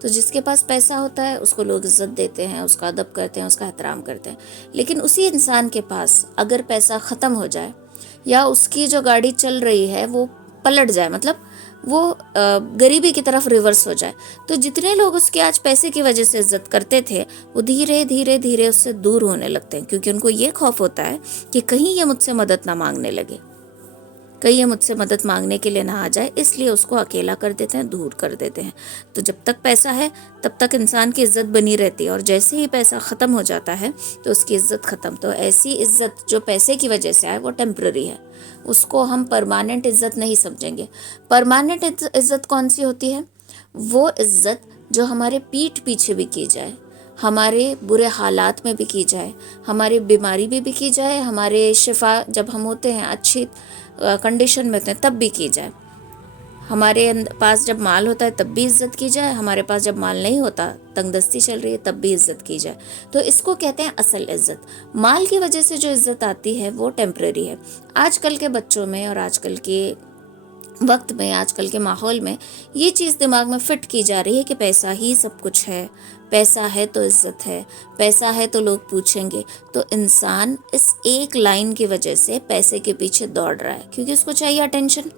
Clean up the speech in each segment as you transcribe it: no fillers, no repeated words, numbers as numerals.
تو جس کے پاس پیسہ ہوتا ہے اس کو لوگ عزت دیتے ہیں، اس کا ادب کرتے ہیں، اس کا احترام کرتے ہیں. لیکن اسی انسان کے پاس اگر پیسہ ختم ہو جائے یا اس کی جو گاڑی چل رہی ہے وہ پلٹ جائے، مطلب وہ غریبی کی طرف ریورس ہو جائے، تو جتنے لوگ اس کی آج پیسے کی وجہ سے عزت کرتے تھے وہ دھیرے دھیرے دھیرے اس سے دور ہونے لگتے ہیں، کیونکہ ان کو یہ خوف ہوتا ہے کہ کہیں یہ مجھ سے مدد نہ مانگنے لگے، کہیں یہ مجھ سے مدد مانگنے کے لیے نہ آ جائے، اس لیے اس کو اکیلا کر دیتے ہیں، دور کر دیتے ہیں. تو جب تک پیسہ ہے تب تک انسان کی عزت بنی رہتی ہے، اور جیسے ہی پیسہ ختم ہو جاتا ہے تو اس کی عزت ختم. تو ایسی عزت جو پیسے کی وجہ سے آئے وہ ٹیمپرری ہے، اس کو ہم پرماننٹ عزت نہیں سمجھیں گے. پرماننٹ عزت کون سی ہوتی ہے؟ وہ عزت جو ہمارے پیٹھ پیچھے بھی کی جائے، ہمارے برے حالات میں بھی کی جائے، ہماری بیماری بھی کی جائے، ہمارے شفا جب ہم ہوتے ہیں اچھی کنڈیشن میں ہوتے ہیں تب بھی کی جائے، ہمارے پاس جب مال ہوتا ہے تب بھی عزت کی جائے، ہمارے پاس جب مال نہیں ہوتا، تنگ دستی چل رہی ہے تب بھی عزت کی جائے. تو اس کو کہتے ہیں اصل عزت. مال کی وجہ سے جو عزت آتی ہے وہ ٹیمپریری ہے. آج کل کے بچوں میں اور آج کل کے وقت میں، آج کل کے ماحول میں یہ چیز دماغ میں فٹ کی جا رہی ہے کہ پیسہ ہی سب کچھ ہے، پیسہ ہے تو عزت ہے، پیسہ ہے تو لوگ پوچھیں گے. تو انسان اس ایک لائن کی وجہ سے پیسے کے پیچھے دوڑ رہا ہے، کیونکہ اس کو چاہیے اٹینشن،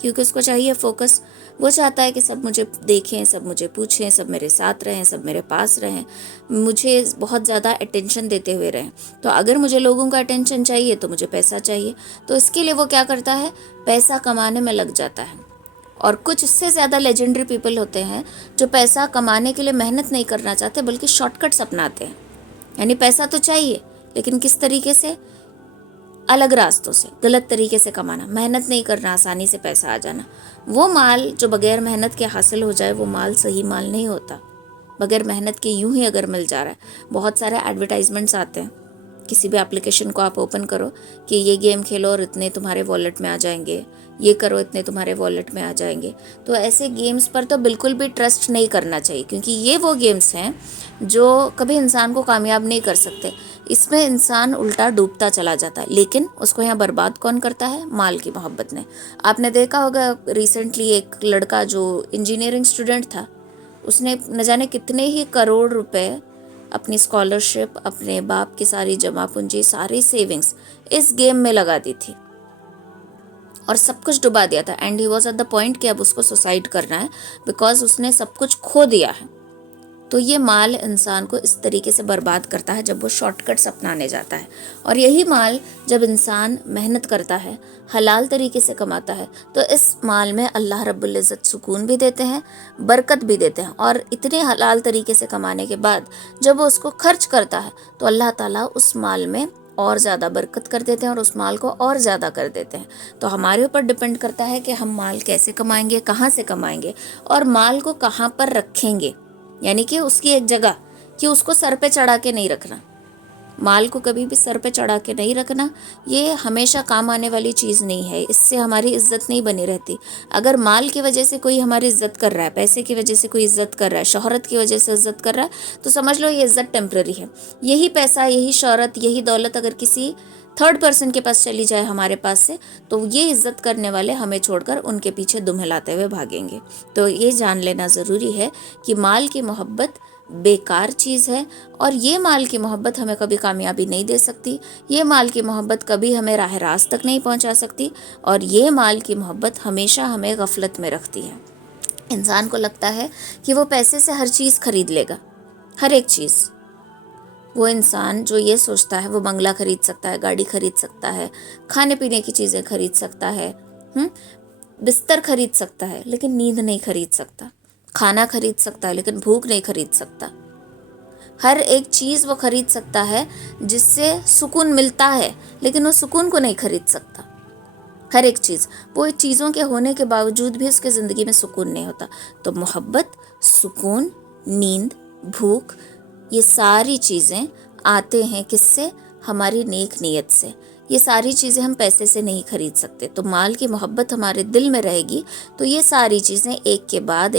کیونکہ اس کو چاہیے فوکس. وہ چاہتا ہے کہ سب مجھے دیکھیں، سب مجھے پوچھیں، سب میرے ساتھ رہیں، سب میرے پاس رہیں، مجھے بہت زیادہ اٹینشن دیتے ہوئے رہیں. تو اگر مجھے لوگوں کا اٹینشن چاہیے تو مجھے پیسہ چاہیے. تو اس کے لیے وہ کیا کرتا ہے؟ پیسہ کمانے میں لگ جاتا ہے. اور کچھ اس سے زیادہ لیجنڈری پیپل ہوتے ہیں جو پیسہ کمانے کے لیے محنت نہیں کرنا چاہتے بلکہ شارٹ کٹس اپناتے ہیں. یعنی پیسہ تو چاہیے لیکن کس طریقے سے؟ الگ راستوں سے، غلط طریقے سے کمانا، محنت نہیں کرنا، آسانی سے پیسہ آ جانا. وہ مال جو بغیر محنت کے حاصل ہو جائے وہ مال صحیح مال نہیں ہوتا. بغیر محنت کے یوں ہی اگر مل جا رہا ہے. بہت سارے ایڈورٹائزمنٹس آتے ہیں، کسی بھی اپلیکیشن کو آپ اوپن کرو کہ یہ گیم کھیلو اور اتنے تمہارے والیٹ میں آ جائیں گے، یہ کرو اتنے تمہارے والیٹ میں آ جائیں گے. تو ایسے گیمز پر تو بالکل بھی ٹرسٹ نہیں کرنا چاہیے، کیونکہ یہ وہ گیمز ہیں جو کبھی انسان کو کامیاب نہیں کر سکتے. اس میں انسان الٹا ڈوبتا چلا جاتا ہے. لیکن اس کو یہاں برباد کون کرتا ہے؟ مال کی محبت نے. آپ نے دیکھا ہوگا ریسنٹلی ایک لڑکا جو انجینئرنگ اسٹوڈنٹ تھا، اس نے نہ جانے کتنے ہی کروڑ روپے اپنی اسکالرشپ، اپنے باپ کی ساری جمع پونجی، ساری سیونگز اس گیم میں لگا دی تھی اور سب کچھ ڈبا دیا تھا. And he was at the point کہ اب اس کو سوسائڈ کرنا ہے بیکاز اس نے سب کچھ کھو دیا ہے. تو یہ مال انسان کو اس طریقے سے برباد کرتا ہے جب وہ شارٹ کٹس اپنانے جاتا ہے. اور یہی مال جب انسان محنت کرتا ہے، حلال طریقے سے کماتا ہے، تو اس مال میں اللہ رب العزت سکون بھی دیتے ہیں، برکت بھی دیتے ہیں. اور اتنے حلال طریقے سے کمانے کے بعد جب وہ اس کو خرچ کرتا ہے تو اللہ تعالیٰ اس مال میں اور زیادہ برکت کر دیتے ہیں اور اس مال کو اور زیادہ کر دیتے ہیں. تو ہمارے اوپر ڈپینڈ کرتا ہے کہ ہم مال کیسے کمائیں گے، کہاں سے کمائیں گے، اور مال کو کہاں پر رکھیں گے. یعنی کہ اس کی ایک جگہ کہ اس کو سر پہ چڑھا کے نہیں رکھنا. مال کو کبھی بھی سر پہ چڑھا کے نہیں رکھنا، یہ ہمیشہ کام آنے والی چیز نہیں ہے. اس سے ہماری عزت نہیں بنی رہتی. اگر مال کی وجہ سے کوئی ہماری عزت کر رہا ہے، پیسے کی وجہ سے کوئی عزت کر رہا ہے، شہرت کی وجہ سے عزت کر رہا ہے، تو سمجھ لو یہ عزت ٹیمپرری ہے. یہی پیسہ، یہی شہرت، یہی دولت اگر کسی تھرڈ پرسن کے پاس چلی جائے ہمارے پاس سے، تو یہ عزت کرنے والے ہمیں چھوڑ کر ان کے پیچھے دم ہلاتے ہوئے بھاگیں گے. تو یہ جان لینا ضروری ہے کہ مال کی محبت بیکار چیز ہے، اور یہ مال کی محبت ہمیں کبھی کامیابی نہیں دے سکتی. یہ مال کی محبت کبھی ہمیں راہ راست تک نہیں پہنچا سکتی، اور یہ مال کی محبت ہمیشہ ہمیں غفلت میں رکھتی ہے. انسان کو لگتا ہے کہ وہ پیسے سے ہر چیز خرید لے گا، ہر ایک چیز. وہ انسان جو یہ سوچتا ہے وہ بنگلہ خرید سکتا ہے، گاڑی خرید سکتا ہے، کھانے پینے کی چیزیں خرید سکتا ہے، بستر خرید سکتا ہے لیکن نیند نہیں خرید سکتا. کھانا خرید سکتا ہے لیکن بھوک نہیں خرید سکتا. ہر ایک چیز وہ خرید سکتا ہے جس سے سکون ملتا ہے، لیکن وہ سکون کو نہیں خرید سکتا. ہر ایک چیز، وہ چیزوں کے ہونے کے باوجود بھی اس کے زندگی میں سکون نہیں ہوتا. تو محبت، سکون، نیند، بھوک، یہ ساری چیزیں آتے ہیں کس سے؟ ہماری نیک نیت سے. یہ ساری چیزیں ہم پیسے سے نہیں خرید سکتے. تو مال کی محبت ہمارے دل میں رہے گی تو یہ ساری چیزیں ایک کے بعد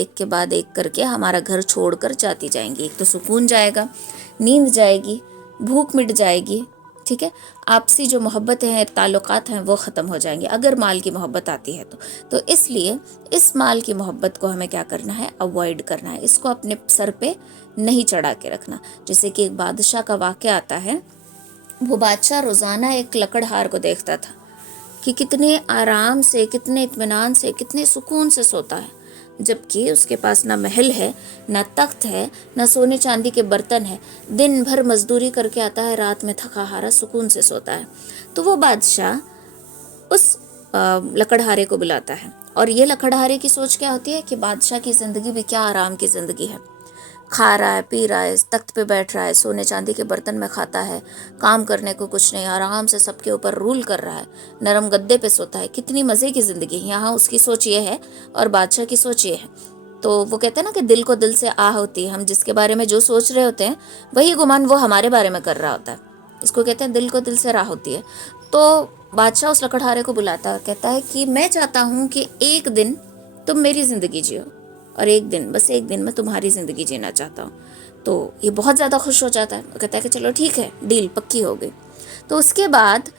ایک کر کے ہمارا گھر چھوڑ کر جاتی جائیں گی. ایک تو سکون جائے گا، نیند جائے گی، بھوک مٹ جائے گی، ٹھیک ہے، آپسی جو محبت ہیں، تعلقات ہیں، وہ ختم ہو جائیں گے اگر مال کی محبت آتی ہے تو اس لیے اس مال کی محبت کو ہمیں کیا کرنا ہے، اوائڈ کرنا ہے، اس کو اپنے سر پہ نہیں چڑھا کے رکھنا۔ جیسے کہ ایک بادشاہ کا واقعہ آتا ہے، وہ بادشاہ روزانہ ایک لکڑہار کو دیکھتا تھا کہ کتنے آرام سے، کتنے اطمینان سے، کتنے سکون سے سوتا ہے، جبکہ اس کے پاس نہ محل ہے، نہ تخت ہے، نہ سونے چاندی کے برتن ہے، دن بھر مزدوری کر کے آتا ہے، رات میں تھکا ہارا سکون سے سوتا ہے۔ تو وہ بادشاہ اس لکڑہارے کو بلاتا ہے، اور یہ لکڑہارے کی سوچ کیا ہوتی ہے کہ بادشاہ کی زندگی بھی کیا آرام کی زندگی ہے، کھا رہا ہے، پی رہا ہے، تخت پہ بیٹھ رہا ہے، سونے چاندی کے برتن میں کھاتا ہے، کام کرنے کو کچھ نہیں، آرام سے سب کے اوپر رول کر رہا ہے، نرم گدے پہ سوتا ہے، کتنی مزے کی زندگی ہے۔ یہاں اس کی سوچ یہ ہے اور بادشاہ کی سوچ یہ ہے۔ تو وہ کہتے ہیں نا کہ دل کو دل سے آہ ہوتی ہے، ہم جس کے بارے میں جو سوچ رہے ہوتے ہیں وہی گمان وہ ہمارے بارے میں کر رہا ہوتا ہے، اس کو کہتے ہیں دل کو دل سے راہ ہوتی ہے۔ تو بادشاہ اس لکڑہارے کو بلاتا ہے اور کہتا ہے کہ میں چاہتا ہوں کہ ایک دن تم میری زندگی جیو، اور ایک دن، بس ایک دن میں تمہاری زندگی جینا چاہتا ہوں۔ تو یہ بہت زیادہ خوش ہو جاتا ہے، وہ کہتا ہے کہ چلو ٹھیک ہے، ڈیل پکی ہو گئی۔ تو اس کے بعد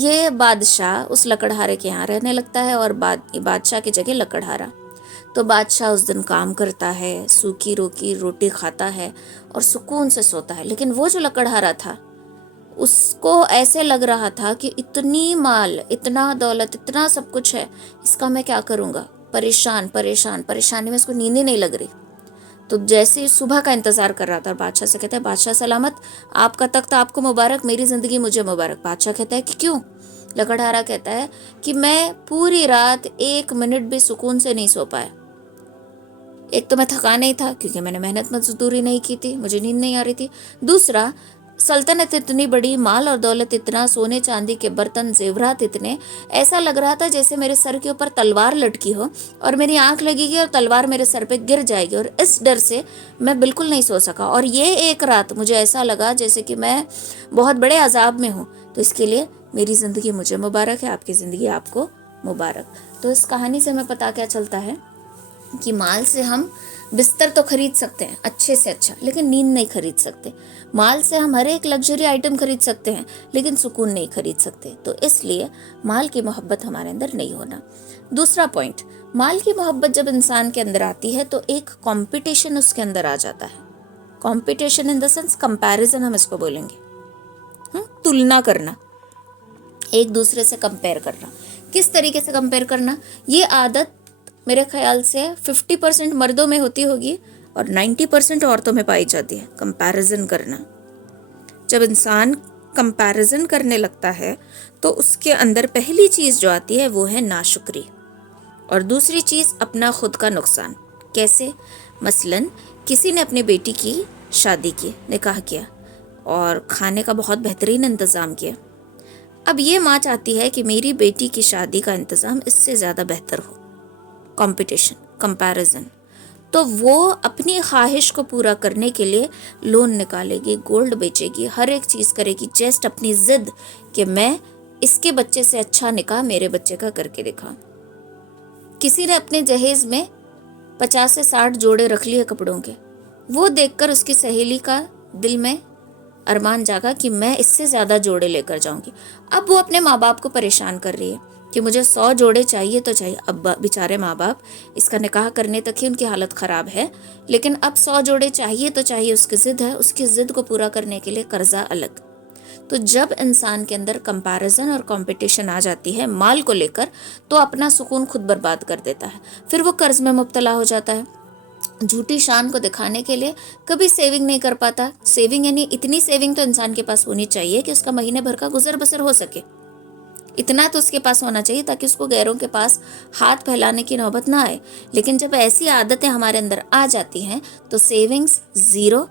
یہ بادشاہ اس لکڑہارے کے یہاں رہنے لگتا ہے، اور بادشاہ کی جگہ لکڑہارا۔ تو بادشاہ اس دن کام کرتا ہے، سوکھی روکی روٹی کھاتا ہے اور سکون سے سوتا ہے۔ لیکن وہ جو لکڑہارا تھا، اس کو ایسے لگ رہا تھا کہ اتنی مال، اتنا دولت، اتنا سب کچھ ہے، اس کا میں کیا کروں گا، پریشانی میں اس کو نیند ہی نہیں لگ رہی۔ تو جیسے صبح کا انتظار کر رہا تھا، اور بادشاہ سے کہتا ہے بادشاہ سلامت، آپ کا تخت آپ کو مبارک، میری زندگی مجھے مبارک۔ بادشاہ کہتا ہے کہ کیوں؟ لکڑہارا کہتا ہے کہ میں پوری رات ایک منٹ بھی سکون سے نہیں سو پایا۔ ایک تو میں تھکا نہیں تھا کیونکہ میں نے محنت مزدوری نہیں کی تھی، مجھے نیند نہیں آ رہی تھی۔ دوسرا، سلطنت اتنی بڑی، مال اور دولت اتنا، سونے چاندی کے برتن، زیورات اتنے، ایسا لگ رہا تھا جیسے میرے سر کے اوپر تلوار لٹکی ہو اور میری آنکھ لگے گی اور تلوار میرے سر پہ گر جائے گی، اور اس ڈر سے میں بالکل نہیں سو سکا۔ اور یہ ایک رات مجھے ایسا لگا جیسے کہ میں بہت بڑے عذاب میں ہوں۔ تو اس کے لیے میری زندگی مجھے مبارک ہے، آپ کی زندگی آپ کو مبارک۔ تو اس کہانی سے ہمیں پتہ کیا چلتا ہے کہ مال سے ہم بستر تو خرید سکتے ہیں اچھے سے اچھا، لیکن نیند نہیں خرید سکتے۔ مال سے ہم ہر ایک لگژری آئٹم خرید سکتے ہیں، لیکن سکون نہیں خرید سکتے۔ تو اس لیے مال کی محبت ہمارے اندر نہیں ہونا۔ دوسرا پوائنٹ، مال کی محبت جب انسان کے اندر آتی ہے تو ایک کمپٹیشن اس کے اندر آ جاتا ہے۔ Competition in the sense comparison ہم اس کو بولیں گے، تلنا کرنا، ایک دوسرے سے کمپیئر کرنا۔ کس طریقے سے کمپیئر کرنا؟ یہ عادت میرے خیال سے 50% مردوں میں ہوتی ہوگی اور 90% عورتوں میں پائی جاتی ہے، کمپیریزن کرنا۔ جب انسان کمپیریزن کرنے لگتا ہے تو اس کے اندر پہلی چیز جو آتی ہے وہ ہے ناشکری، اور دوسری چیز اپنا خود کا نقصان۔ کیسے؟ مثلاً کسی نے اپنی بیٹی کی شادی کی، نکاح کیا اور کھانے کا بہت بہترین انتظام کیا۔ اب یہ ماں چاہتی ہے کہ میری بیٹی کی شادی کا انتظام اس سے زیادہ بہتر ہو۔ Competition, comparison. تو وہ اپنی خواہش کو پورا کرنے کے لیے لون نکالے گی، گولڈ بیچے گی، ہر ایک چیز کرے گی، جسٹ اپنی ضد کہ میں اس کے بچے سے اچھا نکاح میرے بچے کا کر کے دکھاؤں۔ کسی نے اپنے جہیز میں 50 سے 60 جوڑے رکھ لیے کپڑوں کے، وہ دیکھ کر اس کی سہیلی کا دل میں ارمان جاگا کہ میں اس سے زیادہ جوڑے لے کر جاؤں گی۔ اب وہ اپنے ماں باپ کو پریشان کر رہی ہے کہ مجھے 100 جوڑے چاہیے تو چاہیے۔ اب بیچارے ماں باپ اس کا نکاح کرنے تک ہی ان کی حالت خراب ہے، لیکن اب 100 جوڑے چاہیے تو چاہیے، اس کی ضد ہے، اس کی ضد کو پورا کرنے کے لیے قرضہ الگ۔ تو جب انسان کے اندر کمپیریزن اور کمپٹیشن آ جاتی ہے مال کو لے کر، تو اپنا سکون خود برباد کر دیتا ہے، پھر وہ قرض میں مبتلا ہو جاتا ہے۔ جھوٹی شان کو دکھانے کے لیے کبھی سیونگ نہیں کر پاتا۔ سیونگ یعنی اتنی سیونگ تو انسان کے پاس ہونی چاہیے کہ اس کا مہینے بھر کا گزر بسر ہو سکے، اتنا تو اس کے پاس ہونا چاہیے تاکہ اس کو غیروں کے پاس ہاتھ پھیلانے کی نوبت نہ آئے۔ لیکن جب ایسی عادتیں ہمارے اندر آ جاتی ہیں تو سیونگز زیرو،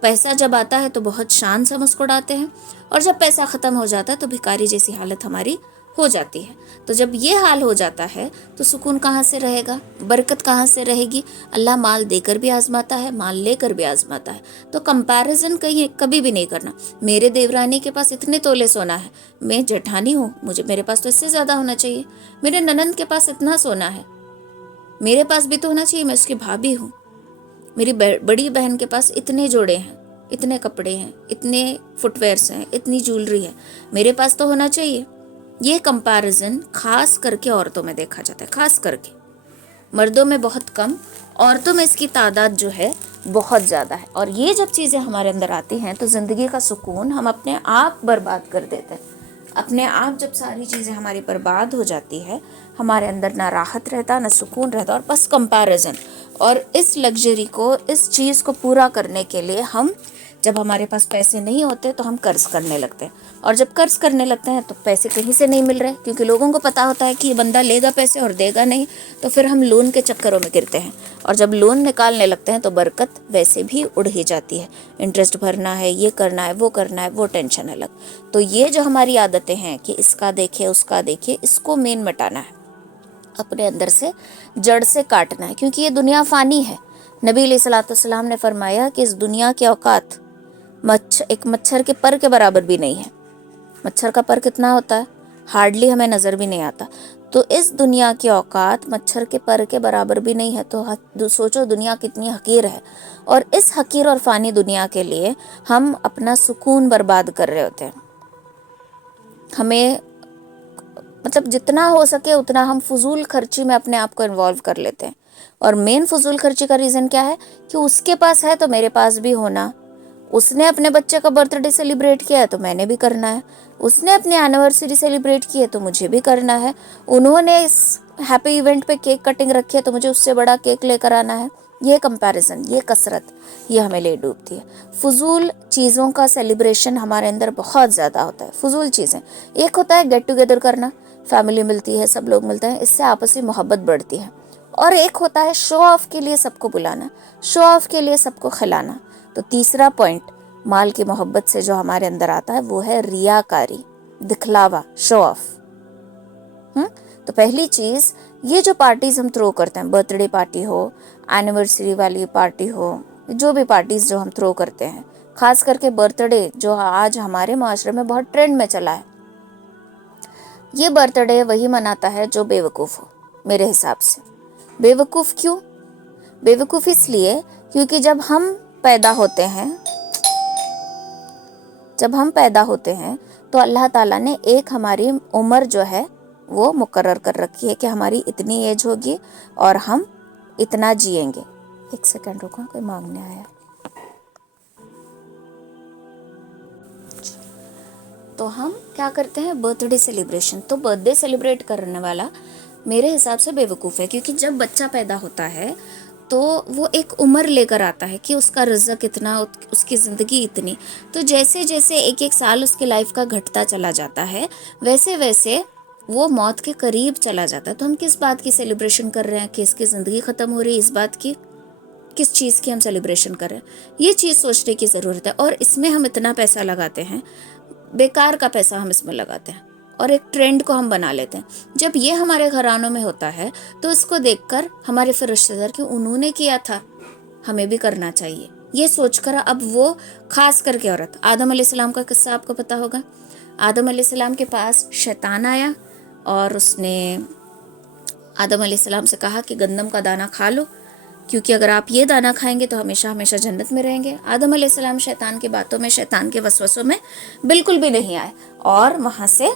پیسہ جب آتا ہے تو بہت شان سے مسکراتے ہیں، اور جب پیسہ ختم ہو جاتا ہے تو بھکاری جیسی حالت ہماری ہو جاتی ہے۔ تو جب یہ حال ہو جاتا ہے تو سکون کہاں سے رہے گا، برکت کہاں سے رہے گی؟ اللہ مال دے کر بھی آزماتا ہے، مال لے کر بھی آزماتا ہے۔ تو کمپیریزن کبھی بھی نہیں کرنا۔ میرے دیورانی کے پاس اتنے تولے سونا ہے، میں جٹھانی ہوں، میرے پاس تو اس سے زیادہ ہونا چاہیے۔ میرے ننند کے پاس اتنا سونا ہے، میرے پاس بھی تو ہونا چاہیے، میں اس کی بھابھی ہوں۔ میری بڑی بہن کے پاس اتنے جوڑے ہیں، اتنے کپڑے ہیں، اتنے فٹ ویئرس ہیں، اتنی جولری ہے، میرے پاس تو ہونا چاہیے۔ یہ کمپیریزن خاص کر کے عورتوں میں دیکھا جاتا ہے، خاص کر کے مردوں میں بہت کم، عورتوں میں اس کی تعداد جو ہے بہت زیادہ ہے۔ اور یہ جب چیزیں ہمارے اندر آتی ہیں تو زندگی کا سکون ہم اپنے آپ برباد کر دیتے ہیں۔ اپنے آپ جب ساری چیزیں ہماری برباد ہو جاتی ہے، ہمارے اندر نہ راحت رہتا، نہ سکون رہتا، اور بس کمپیریزن۔ اور اس لگژری کو، اس چیز کو پورا کرنے کے لیے ہم، جب ہمارے پاس پیسے نہیں ہوتے تو ہم قرض کرنے لگتے ہیں، اور جب قرض کرنے لگتے ہیں تو پیسے کہیں سے نہیں مل رہے، کیونکہ لوگوں کو پتہ ہوتا ہے کہ یہ بندہ لے گا پیسے اور دے گا نہیں، تو پھر ہم لون کے چکروں میں گرتے ہیں، اور جب لون نکالنے لگتے ہیں تو برکت ویسے بھی اڑ ہی جاتی ہے۔ انٹرسٹ بھرنا ہے، یہ کرنا ہے، وہ ٹینشن الگ۔ تو یہ جو ہماری عادتیں ہیں کہ اس کا دیکھے، اس کا دیکھے، اس کو مین مٹانا ہے، اپنے اندر سے جڑ سے کاٹنا ہے، کیونکہ یہ دنیا فانی ہے۔ نبی علیہ الصلوۃ والسلام نے فرمایا کہ اس دنیا کے اوقات ایک مچھر کے پر کے برابر بھی نہیں ہے۔ مچھر کا پر کتنا ہوتا ہے؟ ہارڈلی ہمیں نظر بھی نہیں آتا۔ تو اس دنیا کے اوقات مچھر کے پر کے برابر بھی نہیں ہے، تو سوچو دنیا کتنی حقیر ہے، اور اس حقیر اور فانی دنیا کے لیے ہم اپنا سکون برباد کر رہے ہوتے ہیں۔ ہمیں مطلب جتنا ہو سکے اتنا ہم فضول خرچی میں اپنے آپ کو انوالو کر لیتے ہیں، اور مین فضول خرچی کا ریزن کیا ہے کہ اس کے پاس ہے تو میرے پاس بھی ہونا، اس نے اپنے بچے کا برتھ ڈے سیلیبریٹ کیا ہے تو میں نے بھی کرنا ہے، اس نے اپنی اینیورسری سیلیبریٹ کی ہے تو مجھے بھی کرنا ہے، انہوں نے اس ہیپی ایونٹ پہ کیک کٹنگ رکھی ہے تو مجھے اس سے بڑا کیک لے کر آنا ہے۔ یہ کمپیریزن، یہ کثرت، یہ ہمیں لے ڈوبتی ہے۔ فضول چیزوں کا سیلیبریشن ہمارے اندر بہت زیادہ ہوتا ہے، فضول چیزیں۔ ایک ہوتا ہے گیٹ ٹوگیدر کرنا، فیملی ملتی ہے، سب لوگ ملتے ہیں، اس سے آپسی محبت بڑھتی ہے۔ اور ایک ہوتا ہے شو آف کے لیے سب کو بلانا، شو آف کے لیے سب کو کھلانا۔ تو تیسرا پوائنٹ مال کی محبت سے جو ہمارے اندر آتا ہے وہ ہے ریاکاری، دکھلاوا، شو آف۔ تو پہلی چیز، یہ جو پارٹیز ہم تھرو کرتے ہیں، برتھ ڈے پارٹی ہو، اینیورسری والی پارٹی ہو، جو بھی پارٹیز جو ہم تھرو کرتے ہیں، خاص کر کے برتھ ڈے جو آج ہمارے معاشرے میں بہت ٹرینڈ میں چلا ہے، یہ برتھ ڈے وہی مناتا ہے جو بے وقوف ہو، میرے حساب سے۔ بے وقوف کیوں؟ بے وقوف اس لیے کیونکہ جب ہم پیدا ہوتے ہیں تو اللہ تعالیٰ نے ایک ہماری عمر جو ہے وہ مقرر کر رکھی ہے کہ ہماری اتنی ایج ہوگی اور ہم اتنا جئیں گے۔ ایک سیکنڈ رکو، کوئی مانگنے آیا۔ تو ہم کیا کرتے ہیں؟ Birthday celebration. تو برتھ ڈے سیلیبریٹ کرنے والا میرے حساب سے بے وقوف ہے، کیونکہ جب بچہ پیدا ہوتا ہے تو وہ ایک عمر لے کر آتا ہے کہ اس کا رزق اتنا، اس کی زندگی اتنی۔ تو جیسے جیسے ایک ایک سال اس کی لائف کا گھٹتا چلا جاتا ہے، ویسے ویسے وہ موت کے قریب چلا جاتا ہے۔ تو ہم کس بات کی سیلیبریشن کر رہے ہیں کہ اس کی زندگی ختم ہو رہی ہے؟ اس بات کی، کس چیز کی ہم سیلیبریشن کر رہے ہیں؟ یہ چیز سوچنے کی ضرورت ہے۔ اور اس میں ہم اتنا پیسہ لگاتے ہیں، بیکار کا پیسہ ہم اس میں لگاتے ہیں، اور ایک ٹرینڈ کو ہم بنا لیتے ہیں۔ جب یہ ہمارے گھرانوں میں ہوتا ہے تو اس کو دیکھ کر ہمارے پھر رشتہ دار کہ انہوں نے کیا تھا، ہمیں بھی کرنا چاہیے، یہ سوچ کر اب وہ، خاص کر کے عورت، آدم علیہ السلام کا قصہ آپ کو پتا ہوگا۔ آدم علیہ السلام کے پاس شیطان آیا اور اس نے آدم علیہ السلام سے کہا کہ گندم کا دانہ کھا لو، کیونکہ اگر آپ یہ دانہ کھائیں گے تو ہمیشہ ہمیشہ جنت میں رہیں گے۔ آدم علیہ السلام شیطان کی باتوں میں، شیطان کے وسوسوں میں بالکل بھی نہیں آئے اور وہاں سے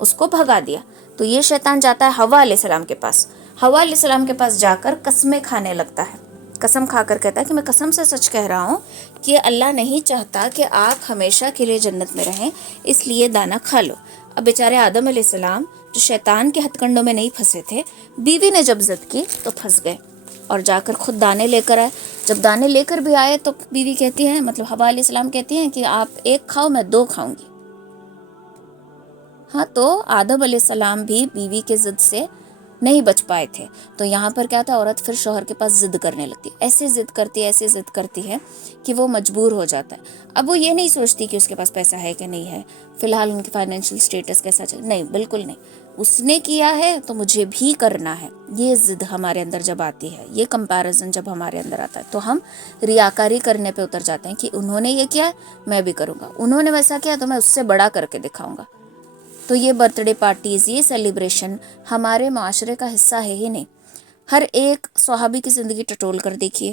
اس کو بھگا دیا۔ تو یہ شیطان جاتا ہے حوا علیہ السلام کے پاس، حوا علیہ السلام کے پاس جا کر قسمیں کھانے لگتا ہے، قسم کھا کر کہتا ہے کہ میں قسم سے سچ کہہ رہا ہوں کہ اللہ نہیں چاہتا کہ آپ ہمیشہ کے لیے جنت میں رہیں، اس لیے دانہ کھا لو۔ اب بیچارے آدم علیہ السلام جو شیطان کے ہتھ کنڈوں میں نہیں پھنسے تھے، بیوی نے جب ضد کی تو پھنس گئے اور جا کر خود دانے لے کر آئے۔ جب دانے لے کر بھی آئے تو بیوی کہتی ہے، مطلب حوا علیہ السلام کہتی ہیں کہ آپ ایک کھاؤ، میں دو کھاؤں گی۔ ہاں، تو آدم علیہ السلام بھی بیوی کے ضد سے نہیں بچ پائے تھے۔ تو یہاں پر کیا تھا، عورت پھر شوہر کے پاس ضد کرنے لگتی، ایسے ضد کرتی ہے کہ وہ مجبور ہو جاتا ہے۔ اب وہ یہ نہیں سوچتی کہ اس کے پاس پیسہ ہے کہ نہیں ہے، فی الحال ان کی فائنینشیل سٹیٹس کیسا چل، نہیں، بالکل نہیں، اس نے کیا ہے تو مجھے بھی کرنا ہے۔ یہ ضد ہمارے اندر جب آتی ہے، یہ کمپیریزن جب ہمارے اندر آتا ہے، تو ہم ریاکاری کرنے پہ اتر جاتے ہیں کہ انہوں نے یہ کیا میں بھی کروں گا، انہوں نے ویسا کیا تو میں اس سے بڑا کر کے دکھاؤں گا۔ تو یہ برتھ ڈے پارٹیز، یہ سیلیبریشن ہمارے معاشرے کا حصہ ہے ہی نہیں۔ ہر ایک صحابی کی زندگی ٹٹول کر دیکھیے،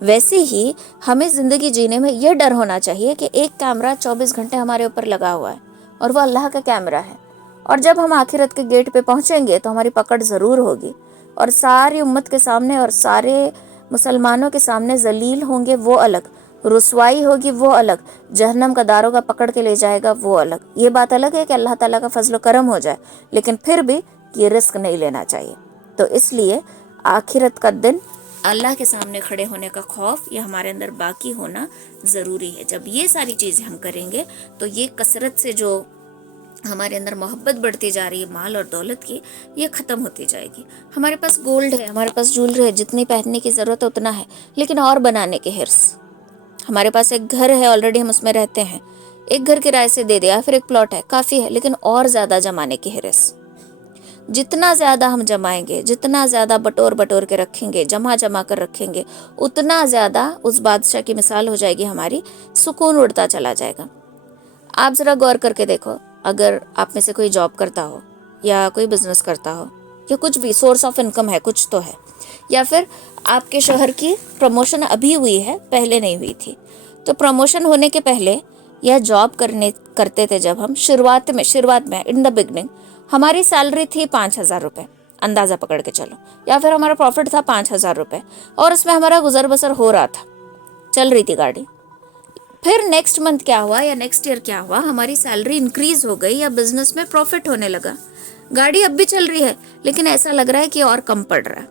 ویسے ہی ہمیں زندگی جینے میں یہ ڈر ہونا چاہیے کہ ایک کیمرہ 24 گھنٹے ہمارے اوپر لگا ہوا ہے اور وہ اللہ کا کیمرہ ہے، اور جب ہم آخرت کے گیٹ پہ پہنچیں گے تو ہماری پکڑ ضرور ہوگی، اور ساری امت کے سامنے اور سارے مسلمانوں کے سامنے ذلیل ہوں گے وہ الگ، رسوائی ہوگی وہ الگ، جہنم کا داروغہ پکڑ کے لے جائے گا وہ الگ۔ یہ بات الگ ہے کہ اللہ تعالیٰ کا فضل و کرم ہو جائے، لیکن پھر بھی یہ رسک نہیں لینا چاہیے۔ تو اس لیے آخرت کا دن اللہ کے سامنے کھڑے ہونے کا خوف یہ ہمارے اندر باقی ہونا ضروری ہے۔ جب یہ ساری چیزیں ہم کریں گے تو یہ کثرت سے جو ہمارے اندر محبت بڑھتی جا رہی ہے مال اور دولت کی، یہ ختم ہوتی جائے گی۔ ہمارے پاس گولڈ ہے، ہمارے پاس جولری ہے، جتنی پہننے کی ضرورت ہے اتنا ہے، لیکن اور بنانے کے حرص۔ ہمارے پاس ایک گھر ہے، آلریڈی ہم اس میں رہتے ہیں، ایک گھر کرائے سے دے دیا، پھر ایک پلاٹ ہے، کافی ہے، لیکن اور زیادہ جمانے کی حرص۔ جتنا زیادہ ہم جمائیں گے، جتنا زیادہ بٹور کے رکھیں گے، جمع کر رکھیں گے، اتنا زیادہ اس بادشاہ کی مثال ہو جائے گی ہماری، سکون اڑتا چلا جائے گا۔ آپ ذرا غور کر کے دیکھو، اگر آپ میں سے کوئی جاب کرتا ہو یا کوئی بزنس کرتا ہو یا کچھ بھی سورس آف انکم ہے، کچھ تو ہے، یا پھر آپ کے شوہر کی پروموشن ابھی ہوئی ہے، پہلے نہیں ہوئی تھی، تو پروموشن ہونے کے پہلے یا جاب کرتے تھے جب ہم شروعات میں ان دا بگننگ ہماری سیلری تھی 5,000 روپے، اندازہ پکڑ کے چلو، یا پھر ہمارا پروفٹ تھا 5,000 روپے، اور اس میں ہمارا گزر بسر ہو رہا تھا، چل رہی تھی گاڑی۔ پھر نیکسٹ منتھ کیا ہوا یا نیکسٹ ایئر کیا ہوا، ہماری سیلری انکریز ہو گئی یا بزنس میں پروفٹ ہونے لگا، گاڑی اب بھی چل رہی ہے، لیکن ایسا لگ رہا ہے کہ اور کم پڑ رہا ہے،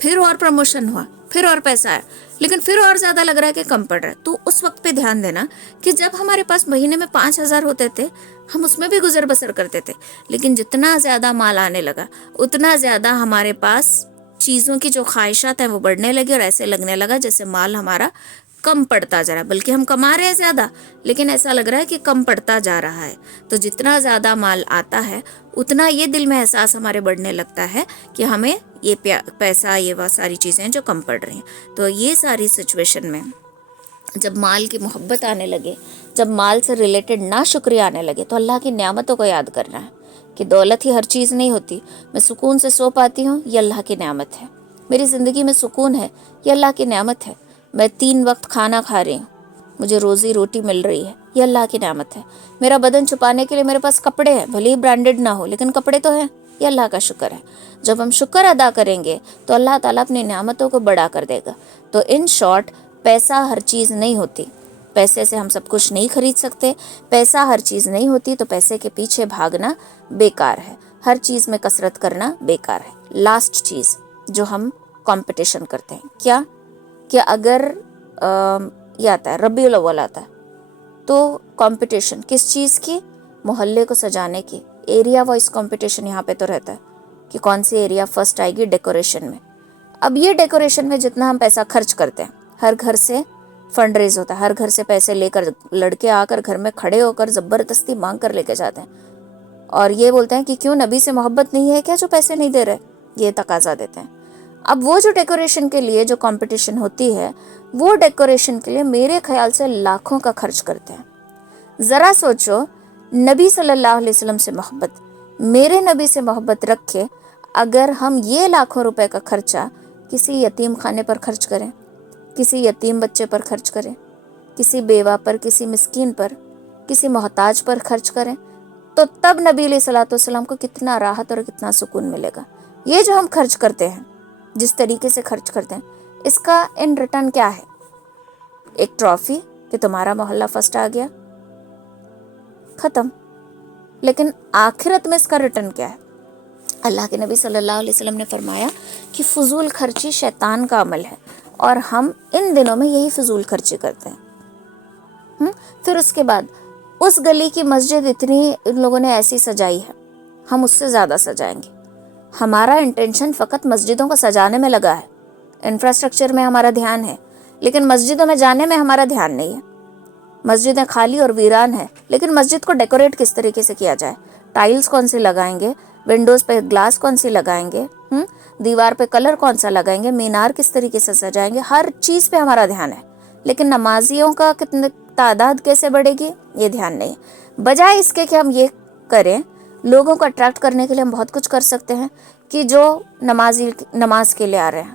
پھر اور پروموشن ہوا، پھر اور پیسہ آیا، لیکن پھر اور زیادہ لگ رہا ہے کہ کم پڑ رہا ہے۔ تو اس وقت پہ دھیان دینا کہ جب ہمارے پاس مہینے میں 5,000 ہوتے تھے، ہم اس میں بھی گزر بسر کرتے تھے، لیکن جتنا زیادہ مال آنے لگا اتنا زیادہ ہمارے پاس چیزوں کی جو خواہشات ہیں وہ بڑھنے لگی، اور ایسے لگنے لگا جیسے مال ہمارا کم پڑتا جا رہا ہے، بلکہ ہم کما رہے ہیں زیادہ، لیکن ایسا لگ رہا ہے کہ کم پڑتا جا رہا ہے۔ تو جتنا زیادہ مال آتا ہے اتنا یہ دل میں احساس ہمارے بڑھنے لگتا ہے کہ ہمیں یہ پیسہ، یہ وہ ساری چیزیں جو کم پڑ رہی ہیں۔ تو یہ ساری سچویشن میں جب مال کی محبت آنے لگے، جب مال سے ریلیٹڈ ناشکری آنے لگے، تو اللہ کی نعمتوں کو یاد کرنا ہے کہ دولت ہی ہر چیز نہیں ہوتی۔ میں سکون سے سو پاتی ہوں، یہ اللہ کی نعمت ہے۔ میری زندگی میں سکون ہے، یہ اللہ کی نعمت ہے۔ میں 3 وقت کھانا کھا رہی ہوں، مجھے روزی روٹی مل رہی ہے، یہ اللہ کی نعمت ہے۔ میرا بدن چھپانے کے لیے میرے پاس کپڑے ہیں، بھلے ہی برانڈڈ نہ ہو، لیکن کپڑے تو ہیں، یہ اللہ کا شکر ہے۔ جب ہم شکر ادا کریں گے تو اللہ تعالیٰ اپنی نعمتوں کو بڑا کر دے گا۔ تو ان شارٹ، پیسہ ہر چیز نہیں ہوتی، پیسے سے ہم سب کچھ نہیں خرید سکتے، پیسہ ہر چیز نہیں ہوتی، تو پیسے کے پیچھے بھاگنا بیکار ہے، ہر چیز میں کثرت کرنا بیکار ہے۔ لاسٹ چیز جو ہم کمپٹیشن کرتے ہیں، کیا کہ اگر یہ آتا ہے ربیع الاول آتا ہے تو کمپٹیشن کس چیز کی؟ محلے کو سجانے کی، ایریا وائز کمپٹیشن یہاں پہ تو رہتا ہے کہ کون سی ایریا فرسٹ آئے گی ڈیکوریشن میں۔ اب یہ ڈیکوریشن میں جتنا ہم پیسہ خرچ کرتے ہیں، ہر گھر سے فنڈ ریز ہوتا ہے، ہر گھر سے پیسے لے کر لڑکے آ کر گھر میں کھڑے ہو کر زبردستی مانگ کر لے کے جاتے ہیں، اور یہ بولتے ہیں کہ کیوں نبی سے محبت نہیں ہے کیا جو پیسے نہیں دے رہے، یہ تقاضا دیتے ہیں۔ اب وہ جو ڈیکوریشن کے لیے جو کمپٹیشن ہوتی ہے، وہ ڈیکوریشن کے لیے میرے خیال سے لاکھوں کا خرچ کرتے ہیں۔ ذرا سوچو، نبی صلی اللہ علیہ وسلم سے محبت، میرے نبی سے محبت رکھ کے اگر ہم یہ لاکھوں روپے کا خرچہ کسی یتیم خانے پر خرچ کریں، کسی یتیم بچے پر خرچ کریں، کسی بیوہ پر، کسی مسکین پر، کسی محتاج پر خرچ کریں، تو تب نبی علیہ الصلوۃ والسلام کو کتنا راحت اور کتنا سکون ملے گا۔ یہ جو ہم خرچ کرتے ہیں، جس طریقے سے خرچ کرتے ہیں، اس کا ان ریٹرن کیا ہے؟ ایک ٹرافی کہ تمہارا محلہ فرسٹ آ گیا، ختم۔ لیکن آخرت میں اس کا ریٹرن کیا ہے؟ اللہ کے نبی صلی اللہ علیہ وسلم نے فرمایا کہ فضول خرچی شیطان کا عمل ہے، اور ہم ان دنوں میں یہی فضول خرچی کرتے ہیں۔ پھر اس کے بعد اس گلی کی مسجد اتنی ان لوگوں نے ایسی سجائی ہے، ہم اس سے زیادہ سجائیں گے۔ ہمارا انٹینشن فقط مسجدوں کو سجانے میں لگا ہے، انفراسٹرکچر میں ہمارا دھیان ہے، لیکن مسجدوں میں جانے میں ہمارا دھیان نہیں ہے۔ مسجدیں خالی اور ویران ہیں، لیکن مسجد کو ڈیکوریٹ کس طریقے سے کیا جائے، ٹائلز کون سی لگائیں گے، ونڈوز پہ گلاس کون سی لگائیں گے، دیوار پہ کلر کون سا لگائیں گے، مینار کس طریقے سے سجائیں گے، ہر چیز پہ ہمارا دھیان ہے، لیکن نمازیوں کا کتنے تعداد کیسے بڑھے گی، یہ دھیان نہیں۔ بجائے اس کے کہ ہم یہ کریں، لوگوں کو اٹریکٹ کرنے کے لیے ہم بہت کچھ کر سکتے ہیں کہ جو نماز کے لیے آ رہے ہیں،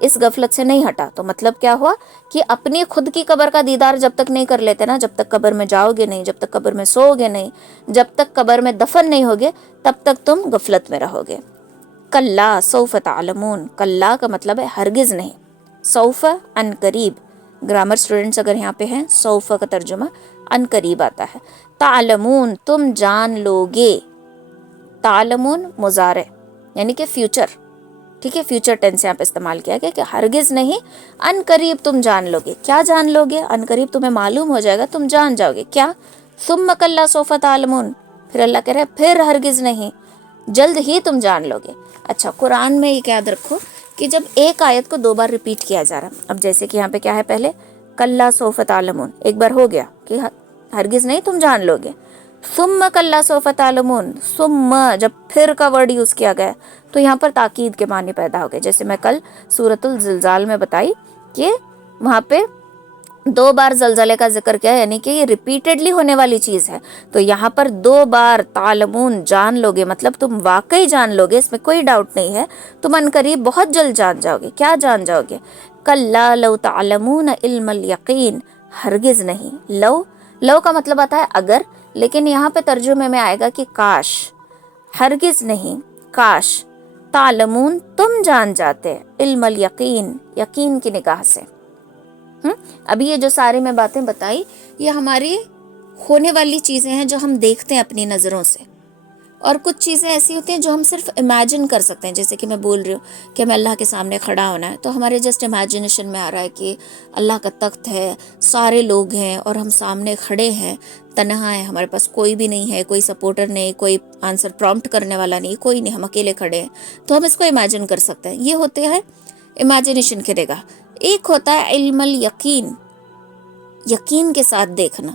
اس غفلت سے نہیں ہٹا، تو مطلب کیا ہوا کہ اپنی خود کی قبر کا دیدار جب تک نہیں کر لیتے نا، جب تک قبر میں جاؤ گے نہیں، جب تک قبر میں سو گے نہیں، جب تک قبر میں دفن نہیں ہوگے، تب تک تم غفلت میں رہو گے۔ کلا سوف تعلمون، کلا کا مطلب ہے ہرگز نہیں، سوف ان قریب، گرامر اسٹوڈنٹس اگر یہاں پہ ہیں، سوف کا ترجمہ ان قریب آتا ہے۔ تعلمون تم جان لو گے، تعلمون مضارع یعنی کہ فیوچر، ٹھیک ہے، فیوچر ٹینس یہاں پہ استعمال کیا گیا کہ ہرگز نہیں، ان قریب تم جان لو گے۔ کیا جان لو گے؟ ان قریب تمہیں معلوم ہو جائے گا، تم جان جاؤ گے کیا؟ ثم کلا سوف تعلمون، پھر اللہ کہہ رہے پھر ہرگز نہیں، جلد ہی تم جان لو گے۔ اچھا، قرآن میں یہ یاد رکھو کہ جب ایک آیت کو 2 بار ریپیٹ کیا جا رہا، اب جیسے کہ یہاں پہ کیا ہے، پہلے کلا سوف تعلمون ایک بار ہو گیا کہ ہرگز نہیں تم جان لو گے، ثم کلا سوف تعلمون، ثم جب پھر کا ورڈ یوز کیا گیا تو یہاں پر تاکید کے معنی پیدا ہو گئے، جیسے میں کل سورۃ الزلزال میں بتائی کہ وہاں پہ 2 بار زلزلے کا ذکر کیا، یعنی کہ یہ ریپیٹڈلی ہونے والی چیز ہے، تو یہاں پر 2 بار تعلمون جان لو گے، مطلب تم واقعی جان لو گے، اس میں کوئی ڈاؤٹ نہیں ہے، تم ان قریب بہت جلد جان جاؤ گے۔ کیا جان جاؤ گے؟ کلا لو تعلمون علم الیقین، ہرگز نہیں، لو کا مطلب آتا ہے اگر، لیکن یہاں پہ ترجمے میں آئے گا کہ کاش، ہرگز نہیں، کاش، تعلمون تم جان جاتے، علم الیقین، یقین کی نگاہ سے۔ ابھی یہ جو ساری میں باتیں بتائی، یہ ہماری ہونے والی چیزیں ہیں جو ہم دیکھتے ہیں اپنی نظروں سے، اور کچھ چیزیں ایسی ہوتی ہیں جو ہم صرف امیجن کر سکتے ہیں، جیسے کہ میں بول رہی ہوں کہ ہمیں اللہ کے سامنے کھڑا ہونا ہے، تو ہمارے جسٹ امیجنیشن میں آ رہا ہے کہ اللہ کا تخت ہے، سارے لوگ ہیں اور ہم سامنے کھڑے ہیں، تنہا ہے، ہمارے پاس کوئی بھی نہیں ہے، کوئی سپورٹر نہیں، کوئی آنسر پرومپٹ کرنے والا نہیں، کوئی نہیں، ہم اکیلے کھڑے ہیں، تو ہم اس کو امیجن کر سکتے ہیں۔ یہ ہوتے ہیں امیجنیشن کی نگاہ۔ ایک ہوتا ہے علم الیقین، یقین کے ساتھ دیکھنا،